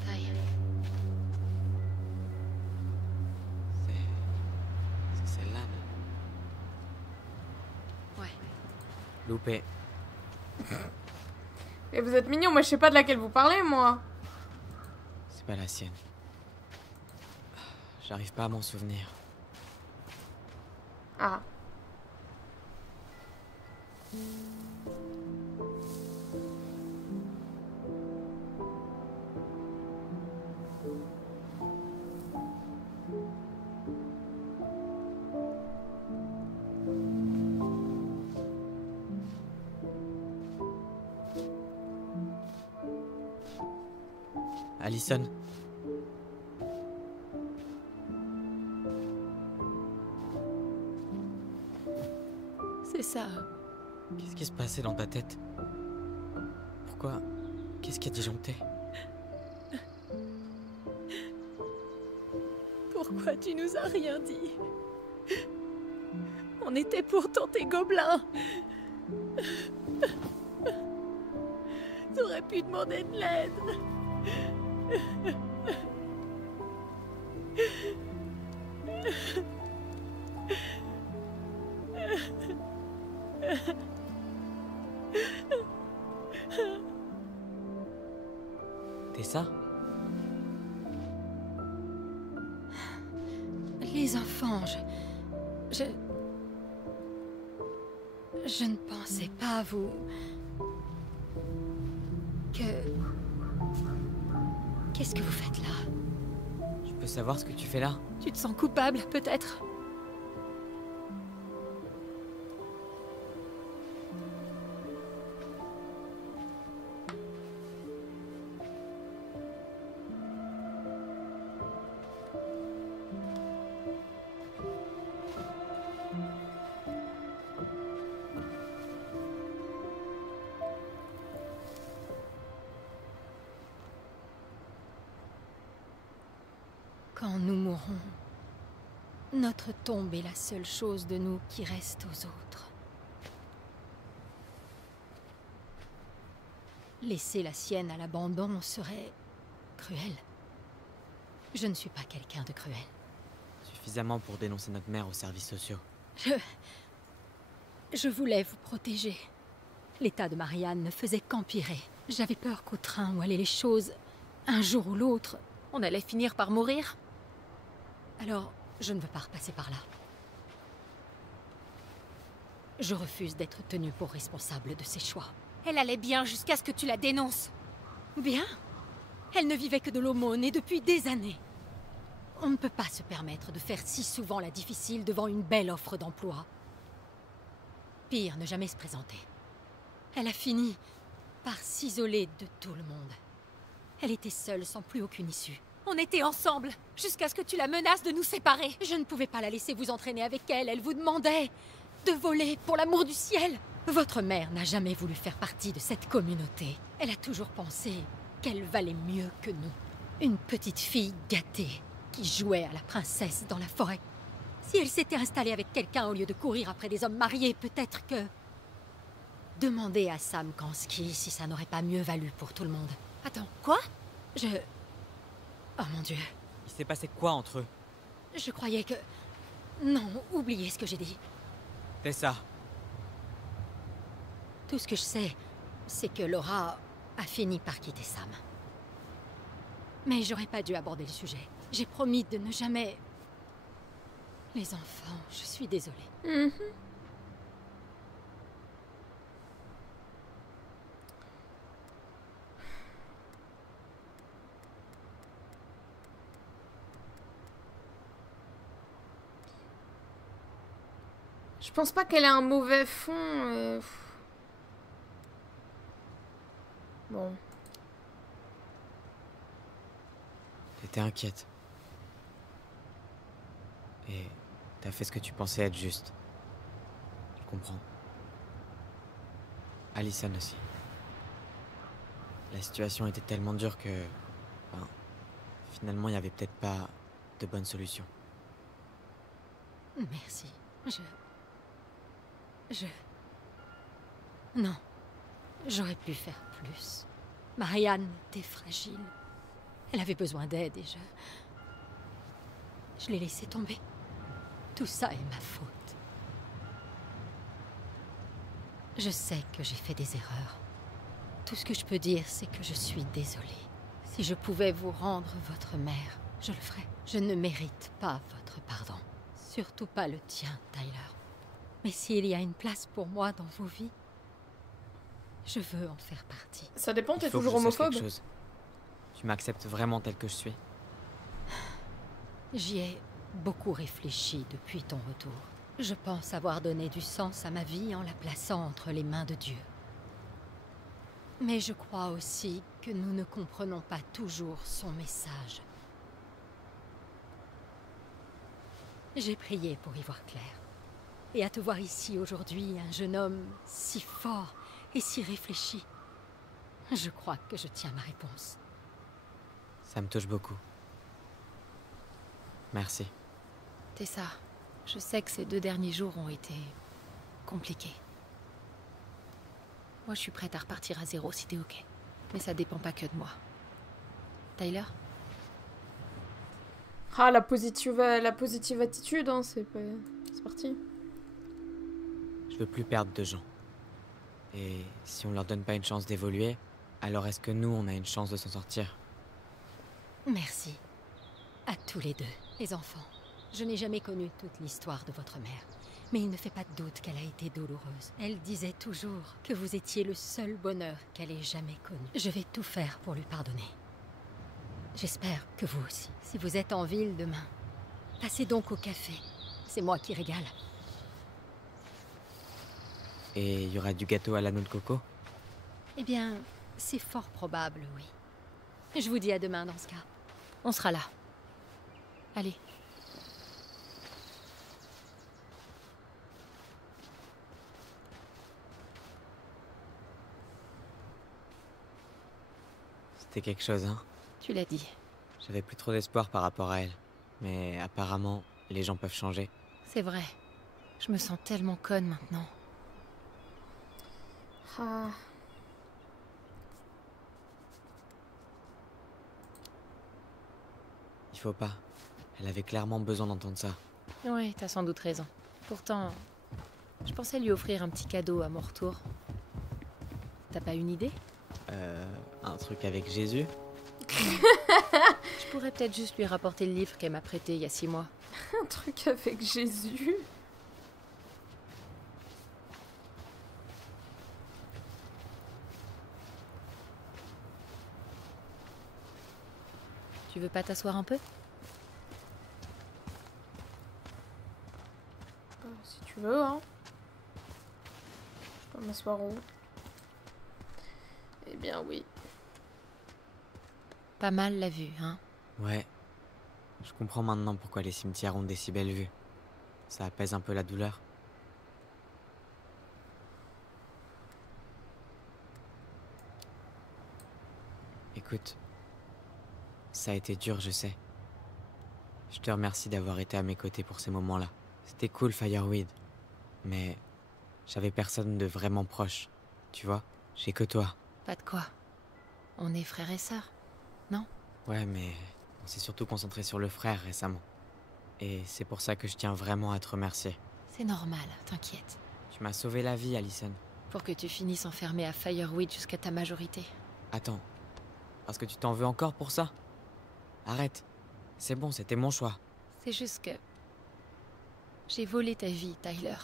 Taille. C'est celle-là, non? Ouais. Loupé. Et vous êtes mignons, moi je sais pas de laquelle vous parlez, moi. C'est pas la sienne. J'arrive pas à m'en souvenir. Ah. Allison. C'est ça. Qu'est-ce qui se passait dans ta tête? Pourquoi? Qu'est-ce qui a disjoncté? Pourquoi tu nous as rien dit? On était pourtant tes gobelins. T'aurais pu demander de l'aide. Tessa? Les enfants, je ne pensais pas vous... Qu'est-ce que vous faites là? Je peux savoir ce que tu fais là? Tu te sens coupable, peut-être? Quand nous mourrons, notre tombe est la seule chose de nous qui reste aux autres. Laisser la sienne à l'abandon serait cruel. Je ne suis pas quelqu'un de cruel. Suffisamment pour dénoncer notre mère aux services sociaux. Je voulais vous protéger. L'état de Marianne ne faisait qu'empirer. J'avais peur qu'au train où allaient les choses, un jour ou l'autre, on allait finir par mourir. Alors, je ne veux pas repasser par là. Je refuse d'être tenue pour responsable de ses choix. Elle allait bien jusqu'à ce que tu la dénonces. Bien. Elle ne vivait que de l'aumône et depuis des années. On ne peut pas se permettre de faire si souvent la difficile devant une belle offre d'emploi. Pire, ne jamais se présenter. Elle a fini par s'isoler de tout le monde. Elle était seule, sans plus aucune issue. On était ensemble, jusqu'à ce que tu la menaces de nous séparer. Je ne pouvais pas la laisser vous entraîner avec elle. Elle vous demandait de voler, pour l'amour du ciel. Votre mère n'a jamais voulu faire partie de cette communauté. Elle a toujours pensé qu'elle valait mieux que nous. Une petite fille gâtée, qui jouait à la princesse dans la forêt. Si elle s'était installée avec quelqu'un au lieu de courir après des hommes mariés, peut-être que... Demandez à Sam Kansky si ça n'aurait pas mieux valu pour tout le monde. Attends, quoi? Oh mon Dieu. Il s'est passé quoi entre eux? Je croyais que... Non, oubliez ce que j'ai dit. Tessa. Tout ce que je sais, c'est que Laura a fini par quitter Sam. Mais j'aurais pas dû aborder le sujet. J'ai promis de ne jamais... Les enfants, je suis désolée. Je pense pas qu'elle ait un mauvais fond. Bon. T'étais inquiète. Et t'as fait ce que tu pensais être juste. Je comprends. Allison aussi. La situation était tellement dure que... Enfin, finalement, il n'y avait peut-être pas de bonne solution. Merci. Non. J'aurais pu faire plus. Marianne était fragile. Elle avait besoin d'aide et je l'ai laissée tomber. Tout ça est ma faute. Je sais que j'ai fait des erreurs. Tout ce que je peux dire, c'est que je suis désolée. Si je pouvais vous rendre votre mère, je le ferais. Je ne mérite pas votre pardon. Surtout pas le tien, Tyler. Mais s'il y a une place pour moi dans vos vies, je veux en faire partie. Ça dépend, t'es Il faut que toujours je sache homophobe. quelque chose. Tu m'acceptes vraiment tel que je suis? J'y ai beaucoup réfléchi depuis ton retour. Je pense avoir donné du sens à ma vie en la plaçant entre les mains de Dieu. Mais je crois aussi que nous ne comprenons pas toujours son message. J'ai prié pour y voir clair. Et à te voir ici aujourd'hui, un jeune homme si fort et si réfléchi, je crois que je tiens ma réponse. Ça me touche beaucoup. Merci. Tessa, je sais que ces 2 derniers jours ont été compliqués. Moi, je suis prête à repartir à zéro si t'es ok. Mais ça dépend pas que de moi. Tyler? Ah, la positive attitude, hein, c'est parti. Je veux plus perdre de gens. Et si on leur donne pas une chance d'évoluer, alors est-ce que nous, on a une chance de s'en sortir? Merci. À tous les deux, les enfants. Je n'ai jamais connu toute l'histoire de votre mère. Mais il ne fait pas de doute qu'elle a été douloureuse. Elle disait toujours que vous étiez le seul bonheur qu'elle ait jamais connu. Je vais tout faire pour lui pardonner. J'espère que vous aussi. Si vous êtes en ville demain, passez donc au café. C'est moi qui régale. Et il y aura du gâteau à la noix de coco? Eh bien, c'est fort probable, oui. Je vous dis à demain dans ce cas. On sera là. Allez. C'était quelque chose, hein? Tu l'as dit. J'avais plus trop d'espoir par rapport à elle. Mais apparemment, les gens peuvent changer. C'est vrai. Je me sens tellement conne maintenant. Ah. Il faut pas. Elle avait clairement besoin d'entendre ça. Ouais, t'as sans doute raison. Pourtant, je pensais lui offrir un petit cadeau à mon retour. T'as pas une idée? Un truc avec Jésus? Je pourrais peut-être juste lui rapporter le livre qu'elle m'a prêté il y a 6 mois. Un truc avec Jésus. Tu veux pas t'asseoir un peu? veux, hein. Je peux m'asseoir où? Eh bien, oui. Pas mal la vue, hein? Ouais. Je comprends maintenant pourquoi les cimetières ont des si belles vues. Ça apaise un peu la douleur. Écoute, ça a été dur, je sais. Je te remercie d'avoir été à mes côtés pour ces moments-là. C'était cool, Fireweed. Mais j'avais personne de vraiment proche. Tu vois, j'ai que toi. Pas de quoi. On est frères et sœurs, non? Ouais, mais on s'est surtout concentré sur le frère récemment. Et c'est pour ça que je tiens vraiment à te remercier. C'est normal, t'inquiète. Tu m'as sauvé la vie, Allison. Pour que tu finisses enfermé à Fireweed jusqu'à ta majorité. Attends, parce que tu t'en veux encore pour ça? Arrête. C'est bon, c'était mon choix. C'est juste que... j'ai volé ta vie, Tyler.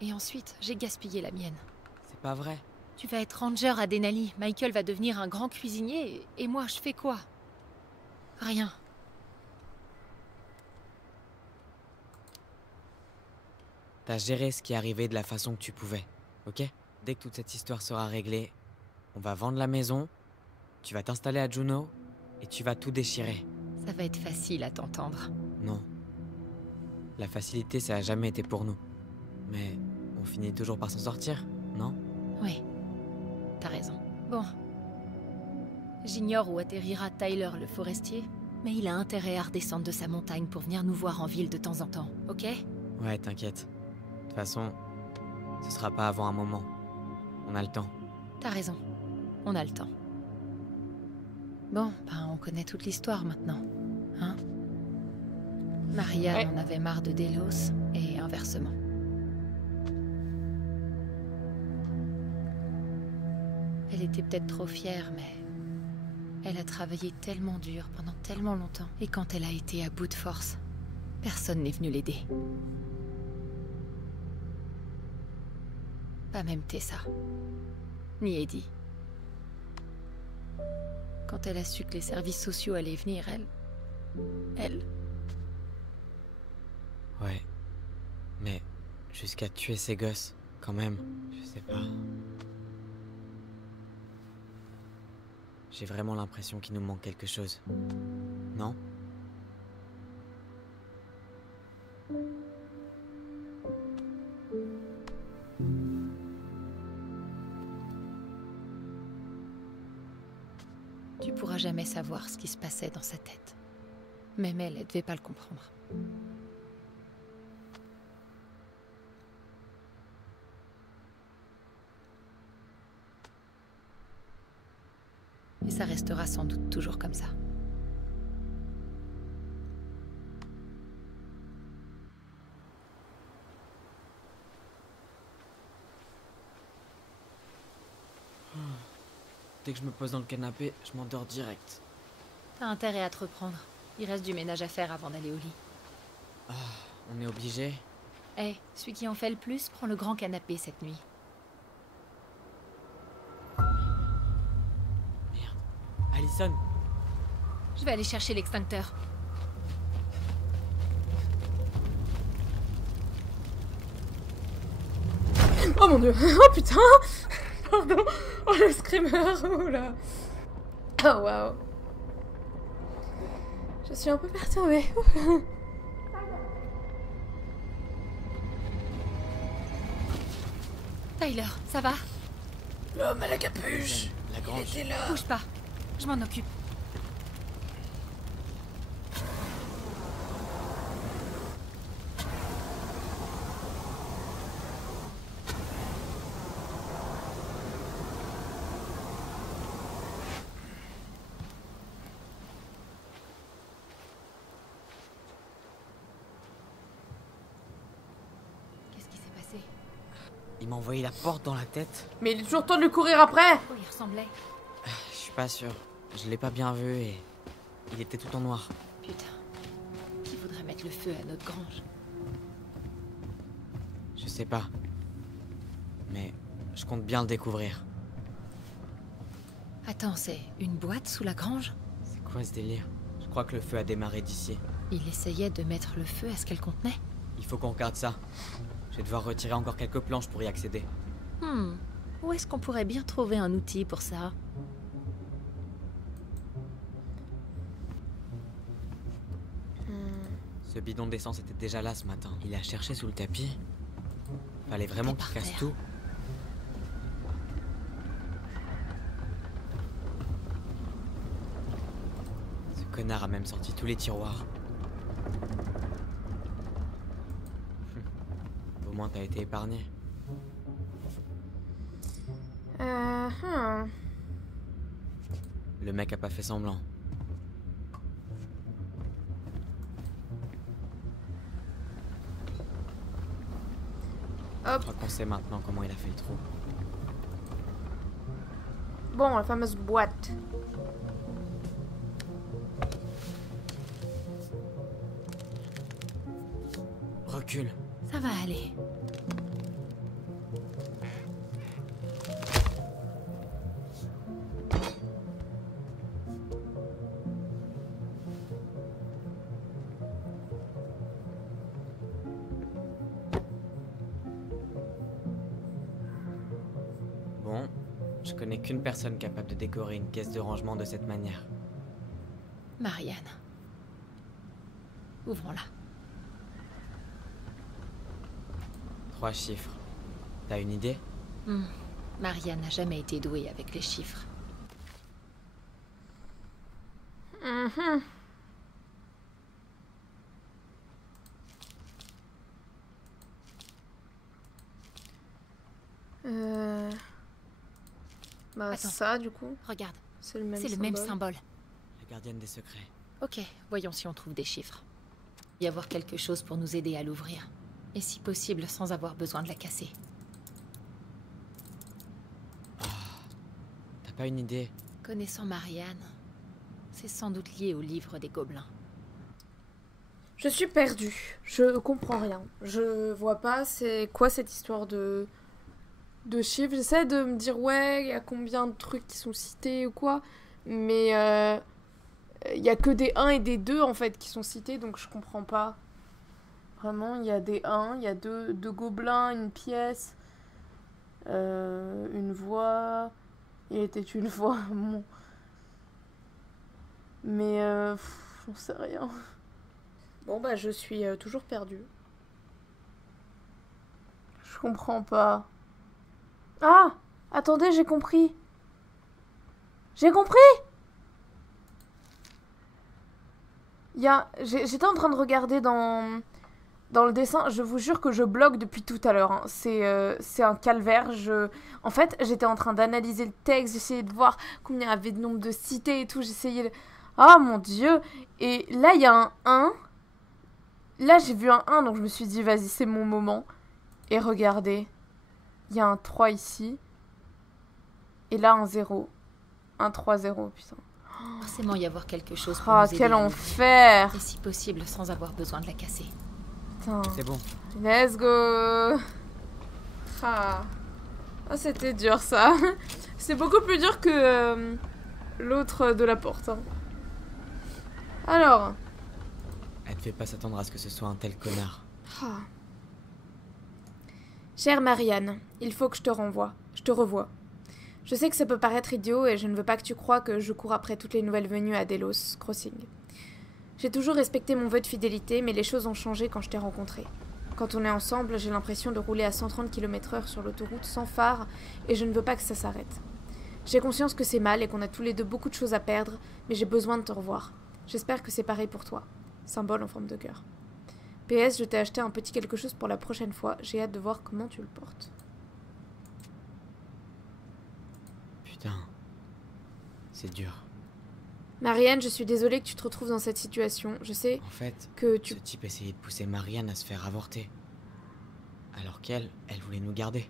Et ensuite, j'ai gaspillé la mienne. C'est pas vrai. Tu vas être ranger à Denali. Michael va devenir un grand cuisinier. Et moi, je fais quoi? Rien. T'as géré ce qui est arrivé de la façon que tu pouvais, ok? Dès que toute cette histoire sera réglée, on va vendre la maison, tu vas t'installer à Juneau, et tu vas tout déchirer. Ça va être facile à t'entendre. Non. La facilité, ça a jamais été pour nous. Mais on finit toujours par s'en sortir, non? Oui, t'as raison. Bon. J'ignore où atterrira Tyler le forestier, mais il a intérêt à redescendre de sa montagne pour venir nous voir en ville de temps en temps, ok? Ouais, t'inquiète. De toute façon, ce sera pas avant un moment. On a le temps. T'as raison. On a le temps. Bon, ben on connaît toute l'histoire maintenant, hein? Maria en avait marre de Delos, et inversement. Elle était peut-être trop fière, mais... elle a travaillé tellement dur pendant tellement longtemps. Et quand elle a été à bout de force, personne n'est venu l'aider. Pas même Tessa. Ni Eddie. Quand elle a su que les services sociaux allaient venir, elle... Ouais. Mais jusqu'à tuer ces gosses, quand même, je sais pas. J'ai vraiment l'impression qu'il nous manque quelque chose. Non? Tu pourras jamais savoir ce qui se passait dans sa tête. Même elle devait pas le comprendre. Et ça restera sans doute toujours comme ça. Dès que je me pose dans le canapé, je m'endors direct. T'as intérêt à te reprendre. Il reste du ménage à faire avant d'aller au lit. Ah, on est obligé? Eh, celui qui en fait le plus prend le grand canapé cette nuit. Merde. Allison! Je vais aller chercher l'extincteur. Oh mon dieu! Oh putain! Pardon! Oh le screamer! Oh là! Oh waouh! Je suis un peu perturbée. Tyler, ça va? L'homme à la capuche! La grange. Il était là! Bouge pas, je m'en occupe. Il m'a envoyé la porte dans la tête. Mais il est toujours temps de lui courir après! Oh, il ressemblait. Je suis pas sûr. Je l'ai pas bien vu et... il était tout en noir. Putain. Qui voudrait mettre le feu à notre grange? Je sais pas. Mais je compte bien le découvrir. Attends, c'est une boîte sous la grange? C'est quoi ce délire? Je crois que le feu a démarré d'ici. Il essayait de mettre le feu à ce qu'elle contenait? Il faut qu'on regarde ça. Je vais devoir retirer encore quelques planches pour y accéder. Où est-ce qu'on pourrait bien trouver un outil pour ça? Ce bidon d'essence était déjà là ce matin. Il a cherché sous le tapis. Fallait vraiment qu'il casse tout. Ce connard a même sorti tous les tiroirs. Au moins t'as été épargné. Le mec a pas fait semblant. Hop. Je crois qu'on sait maintenant comment il a fait le trou. Bon, la fameuse boîte. Recule. Ça va aller. Bon, je connais qu'une personne capable de décorer une caisse de rangement de cette manière. Marianne. Ouvrons-la. 3 chiffres. T'as une idée? Marianne n'a jamais été douée avec les chiffres. Bah Attends. ça du coup. Regarde, C'est le même c'est le symbole. même symbole. La gardienne des secrets. Ok, voyons si on trouve des chiffres. Y avoir quelque chose pour nous aider à l'ouvrir. Et si possible, sans avoir besoin de la casser. T'as pas une idée? Connaissant Marianne, c'est sans doute lié au livre des gobelins. Je suis perdue. Je comprends rien. Je vois pas c'est quoi cette histoire de chiffres. J'essaie de me dire ouais, il y a combien de trucs qui sont cités ou quoi. Mais il y a que des 1 et des 2 en fait qui sont cités, donc je comprends pas. Vraiment, il y a des 1, il y a deux gobelins, une pièce, une voix. Il était une voix. Bon. Mais j'en sais rien. Bon bah je suis toujours perdue. Je comprends pas. Ah! Attendez, j'ai compris. J'ai compris! J'étais en train de regarder dans le dessin. Je vous jure que je bloque depuis tout à l'heure. Hein. C'est un calvaire. En fait, j'étais en train d'analyser le texte. J'essayais de voir combien il y avait de nombre de cités et tout. J'essayais de... Oh mon Dieu! Et là, il y a un 1. Là, j'ai vu un 1, donc je me suis dit, vas-y, c'est mon moment. Et regardez. Il y a un 3 ici. Et là, un 0. Un 3-0, putain. Forcément y avoir quelque chose pour Ah, nous aider quel à l'ouvrir. enfer! Et si possible, sans avoir besoin de la casser. Putain. C'est bon. Let's go! Ah, c'était dur, ça. C'est beaucoup plus dur que l'autre de la porte. Hein. Alors... Elle ne fait pas s'attendre à ce que ce soit un tel connard. Ah. Chère Marianne, il faut que je te revoie. Je sais que ça peut paraître idiot et je ne veux pas que tu crois que je cours après toutes les nouvelles venues à Delos Crossing. J'ai toujours respecté mon vœu de fidélité, mais les choses ont changé quand je t'ai rencontré. Quand on est ensemble, j'ai l'impression de rouler à 130 km/h sur l'autoroute sans phare et je ne veux pas que ça s'arrête. J'ai conscience que c'est mal et qu'on a tous les deux beaucoup de choses à perdre, mais j'ai besoin de te revoir. J'espère que c'est pareil pour toi. Symbole en forme de cœur. PS, je t'ai acheté un petit quelque chose pour la prochaine fois. J'ai hâte de voir comment tu le portes. Putain. C'est dur. Marianne, je suis désolée que tu te retrouves dans cette situation. Je sais En fait, que tu... ce type essayait de pousser Marianne à se faire avorter. Alors qu'elle, elle voulait nous garder.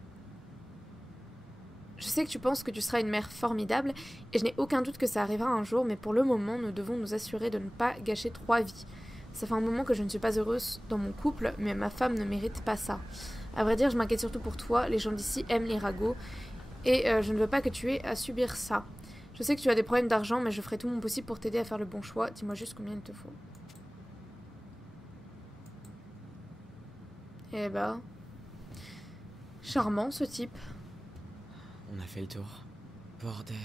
Je sais que tu penses que tu seras une mère formidable et je n'ai aucun doute que ça arrivera un jour, mais pour le moment, nous devons nous assurer de ne pas gâcher 3 vies. Ça fait un moment que je ne suis pas heureuse dans mon couple, mais ma femme ne mérite pas ça. À vrai dire, je m'inquiète surtout pour toi. Les gens d'ici aiment les ragots et je ne veux pas que tu aies à subir ça. Je sais que tu as des problèmes d'argent, mais je ferai tout mon possible pour t'aider à faire le bon choix. Dis-moi juste combien il te faut. Eh bah... Charmant, ce type. On a fait le tour. Bordel.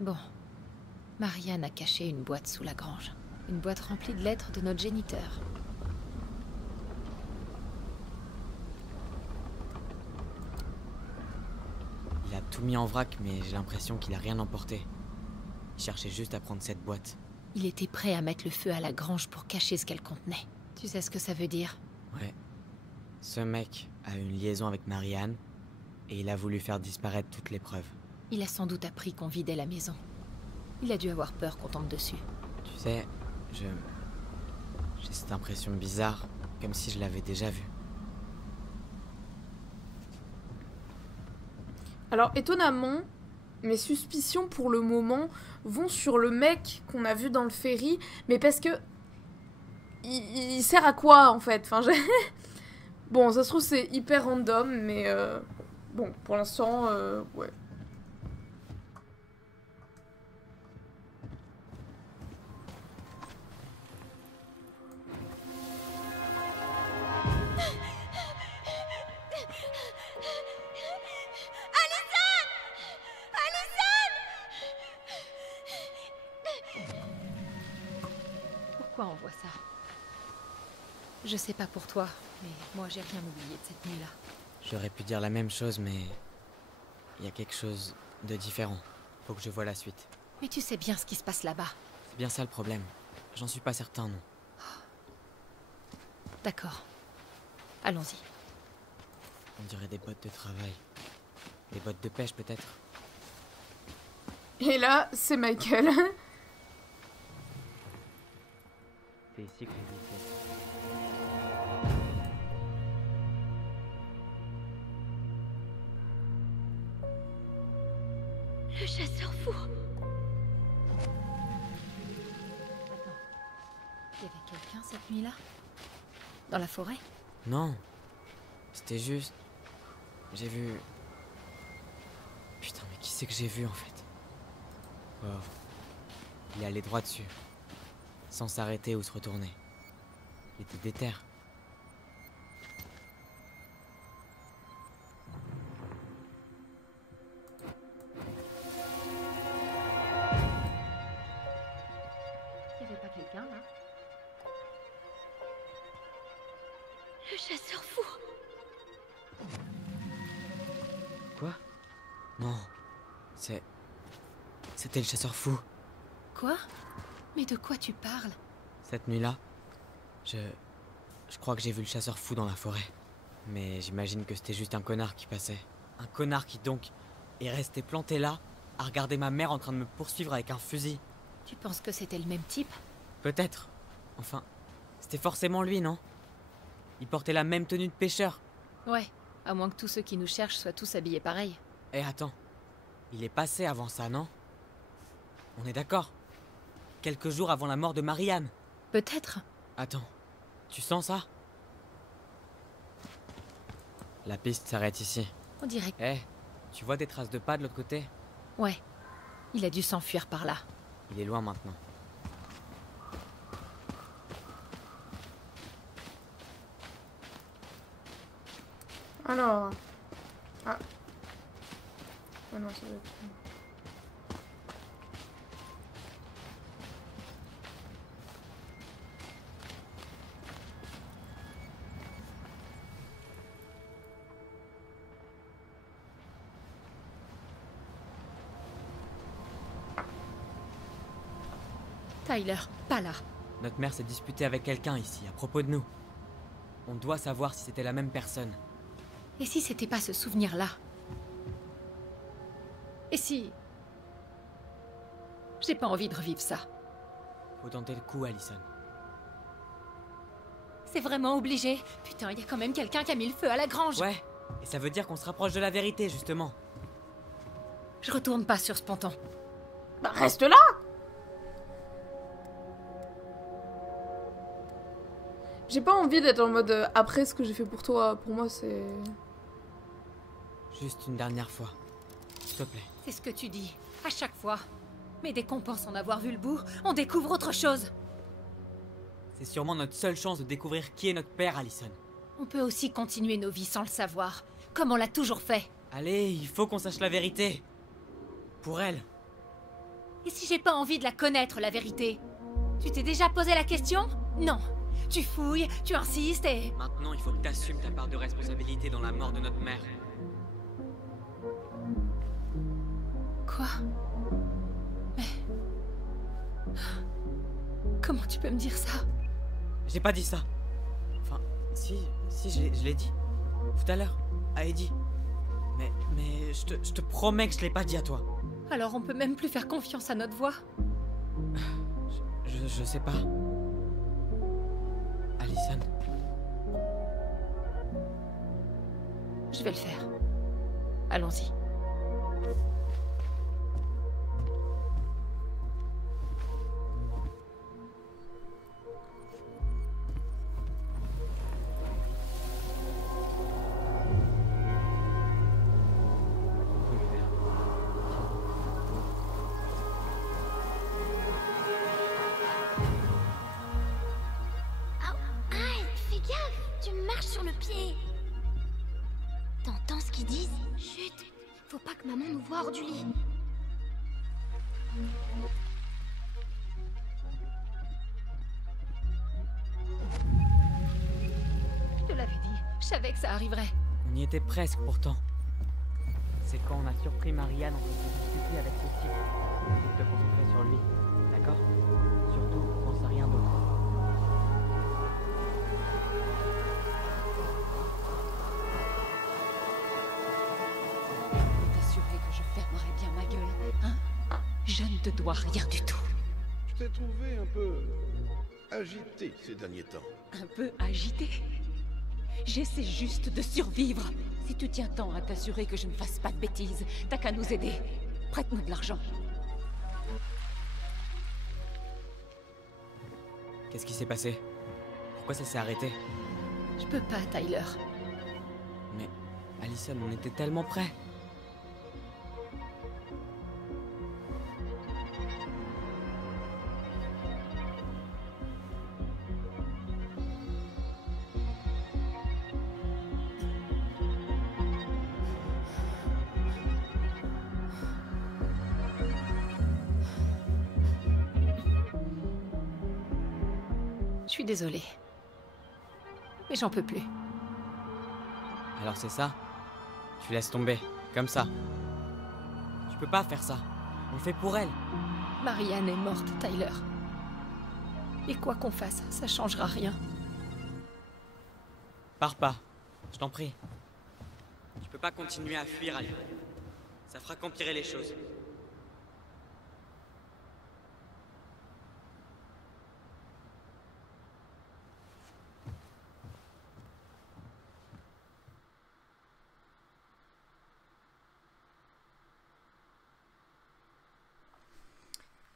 Bon. Marianne a caché une boîte sous la grange. Une boîte remplie de lettres de notre géniteur. Il a tout mis en vrac, mais j'ai l'impression qu'il a rien emporté. Il cherchait juste à prendre cette boîte. Il était prêt à mettre le feu à la grange pour cacher ce qu'elle contenait. Tu sais ce que ça veut dire? Ouais. Ce mec a une liaison avec Marianne, et il a voulu faire disparaître toutes les preuves. Il a sans doute appris qu'on vidait la maison. Il a dû avoir peur qu'on tombe dessus. Tu sais, j'ai cette impression bizarre, comme si je l'avais déjà vu. Alors, étonnamment, mes suspicions pour le moment vont sur le mec qu'on a vu dans le ferry, mais parce que... Il sert à quoi, en fait? Enfin, bon, ça se trouve, c'est hyper random, mais... Bon, pour l'instant, ouais. Pourquoi on voit ça? Je sais pas pour toi, mais moi j'ai rien oublié de cette nuit-là. J'aurais pu dire la même chose, mais... il y a quelque chose de différent. Faut que je voie la suite. Mais tu sais bien ce qui se passe là-bas. C'est bien ça le problème. J'en suis pas certain, non. D'accord. Allons-y. On dirait des bottes de travail. Des bottes de pêche, peut-être. Et là, c'est Michael. C'est ici que j'ai Le chasseur fou. Attends. Il y avait quelqu'un cette nuit-là? Dans la forêt? Non. C'était juste... J'ai vu... Putain, mais qui c'est que j'ai vu, en fait? Oh. Il est allé droit dessus. Sans s'arrêter ou se retourner. Il était déter. Il y avait pas quelqu'un là? Le chasseur fou. Quoi? Non. C'était le chasseur fou. Quoi? Mais de quoi tu parles? Cette nuit-là, je crois que j'ai vu le chasseur fou dans la forêt. Mais j'imagine que c'était juste un connard qui passait. Un connard qui donc est resté planté là, à regarder ma mère en train de me poursuivre avec un fusil. Tu penses que c'était le même type? Peut-être. Enfin, c'était forcément lui, non? Il portait la même tenue de pêcheur. Ouais, à moins que tous ceux qui nous cherchent soient tous habillés pareil. Eh, attends. Il est passé avant ça, non? On est d'accord? Quelques jours avant la mort de Marianne. Peut-être. Attends, tu sens ça? La piste s'arrête ici. On dirait que... Eh, tu vois des traces de pas de l'autre côté? Ouais. Il a dû s'enfuir par là. Il est loin maintenant. Alors... Ah. Ah non, ça doit être... Tyler, pas là. Notre mère s'est disputée avec quelqu'un ici, à propos de nous. On doit savoir si c'était la même personne. Et si c'était pas ce souvenir-là? Et si... J'ai pas envie de revivre ça. Faut tenter le coup, Allison. C'est vraiment obligé. Putain, il y a quand même quelqu'un qui a mis le feu à la grange. Ouais, et ça veut dire qu'on se rapproche de la vérité, justement. Je retourne pas sur ce ponton. Bah reste là! J'ai pas envie d'être en mode après ce que j'ai fait pour toi. Pour moi, c'est... Juste une dernière fois. S'il te plaît. C'est ce que tu dis, à chaque fois. Mais dès qu'on pense en avoir vu le bout, on découvre autre chose. C'est sûrement notre seule chance de découvrir qui est notre père, Allison. On peut aussi continuer nos vies sans le savoir, comme on l'a toujours fait. Allez, il faut qu'on sache la vérité. Pour elle. Et si j'ai pas envie de la connaître, la vérité? Tu t'es déjà posé la question? Non. Tu fouilles, tu insistes et... Maintenant, il faut que t'assumes ta part de responsabilité dans la mort de notre mère. Quoi? Mais... Comment tu peux me dire ça? J'ai pas dit ça. Enfin, si je l'ai dit. Tout à l'heure, à Eddie. Mais je te promets que je l'ai pas dit à toi. Alors on peut même plus faire confiance à notre voix? Je sais pas. Alyson. Je vais le faire. Allons-y. Sur le pied. T'entends ce qu'ils disent? Chut, faut pas que maman nous voie hors du lit. Je te l'avais dit, je savais que ça arriverait. On y était presque pourtant. C'est quand on a surpris Marianne en train de discuter avec ce type. Essaye de te concentrer sur lui, d'accord? Surtout, pense à rien d'autre. Que je fermerai bien ma gueule, hein? Je ne te dois rien du tout. Je t'ai trouvé un peu agité ces derniers temps. Un peu agité? J'essaie juste de survivre. Si tu tiens tant à t'assurer que je ne fasse pas de bêtises, t'as qu'à nous aider. Prête-nous de l'argent. Qu'est-ce qui s'est passé? Pourquoi ça s'est arrêté? Je peux pas, Tyler. Mais, Alyson, on était tellement près. Je suis désolée. Mais j'en peux plus. Alors c'est ça? Tu laisses tomber, comme ça. Tu peux pas faire ça. On le fait pour elle. Marianne est morte, Tyler. Et quoi qu'on fasse, ça changera rien. Pars pas, je t'en prie. Tu peux pas continuer à fuir, Ali. Ça fera qu'empirer les choses.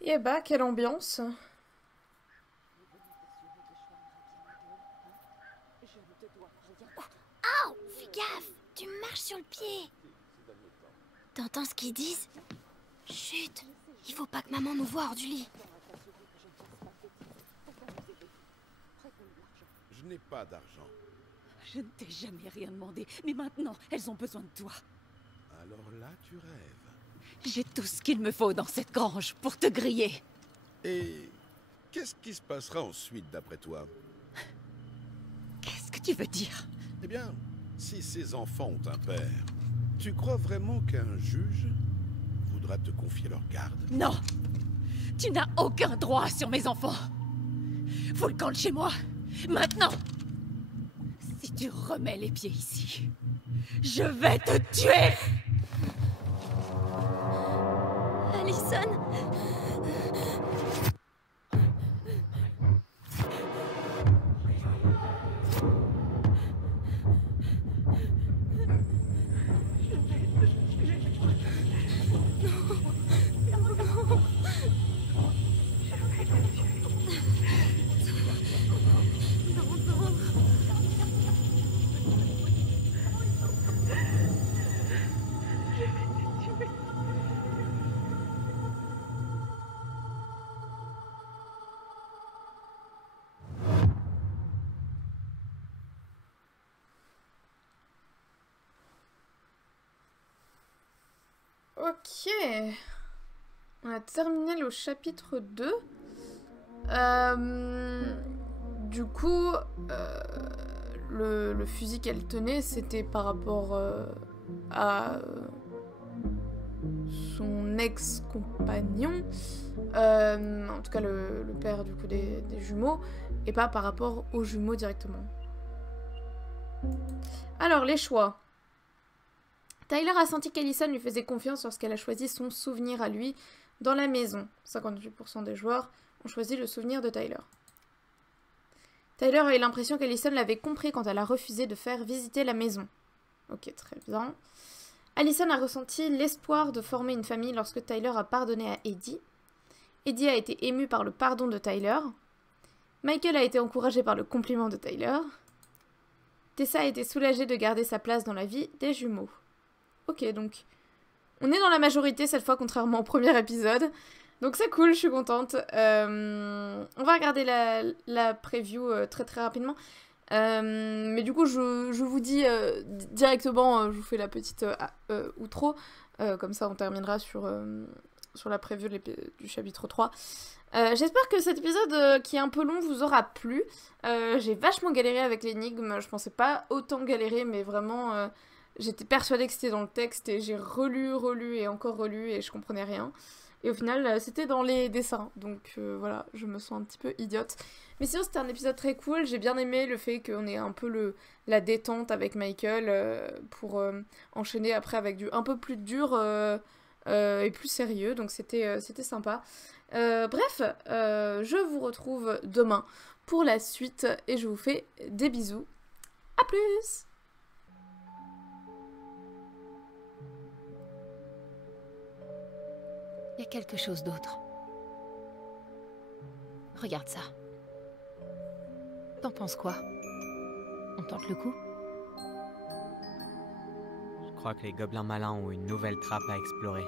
Eh bah, quelle ambiance! Oh, fais gaffe! Tu marches sur le pied! T'entends ce qu'ils disent? Chut! Il faut pas que maman nous voie hors du lit. Je n'ai pas d'argent. Je ne t'ai jamais rien demandé, mais maintenant, elles ont besoin de toi. Alors là, tu rêves. J'ai tout ce qu'il me faut dans cette grange pour te griller. Et qu'est-ce qui se passera ensuite, d'après toi? Qu'est-ce que tu veux dire? Eh bien, si ces enfants ont un père, tu crois vraiment qu'un juge voudra te confier leur garde? Non! Tu n'as aucun droit sur mes enfants! Fous le camp de chez moi! Maintenant! Si tu remets les pieds ici, je vais te tuer! Alyson! Ok. On a terminé le chapitre 2. Du coup, le fusil qu'elle tenait, c'était par rapport à son ex-compagnon. En tout cas, le père du coup des jumeaux. Et pas par rapport aux jumeaux directement. Alors, les choix. Tyler a senti qu'Alyson lui faisait confiance lorsqu'elle a choisi son souvenir à lui dans la maison. 58% des joueurs ont choisi le souvenir de Tyler. Tyler a eu l'impression qu'Alyson l'avait compris quand elle a refusé de faire visiter la maison. Ok, très bien. Alyson a ressenti l'espoir de former une famille lorsque Tyler a pardonné à Eddie. Eddie a été ému par le pardon de Tyler. Michael a été encouragé par le compliment de Tyler. Tessa a été soulagée de garder sa place dans la vie des jumeaux. Ok, donc on est dans la majorité cette fois, contrairement au premier épisode. Donc c'est cool, je suis contente. On va regarder la preview très rapidement. Mais du coup, je vous dis directement, je vous fais la petite outro. Comme ça, on terminera sur la preview du chapitre 3. J'espère que cet épisode, qui est un peu long, vous aura plu. J'ai vachement galéré avec l'énigme. Je pensais pas autant galérer, mais vraiment... j'étais persuadée que c'était dans le texte et j'ai relu et encore relu et je comprenais rien. Et au final, c'était dans les dessins. Donc voilà, je me sens un petit peu idiote. Mais sinon, c'était un épisode très cool. J'ai bien aimé le fait qu'on ait un peu la détente avec Michael pour enchaîner après avec du un peu plus dur et plus sérieux. Donc c'était sympa. Bref, je vous retrouve demain pour la suite et je vous fais des bisous. À plus! Il y a quelque chose d'autre. Regarde ça. T'en penses quoi? On tente le coup? Je crois que les gobelins malins ont une nouvelle trappe à explorer.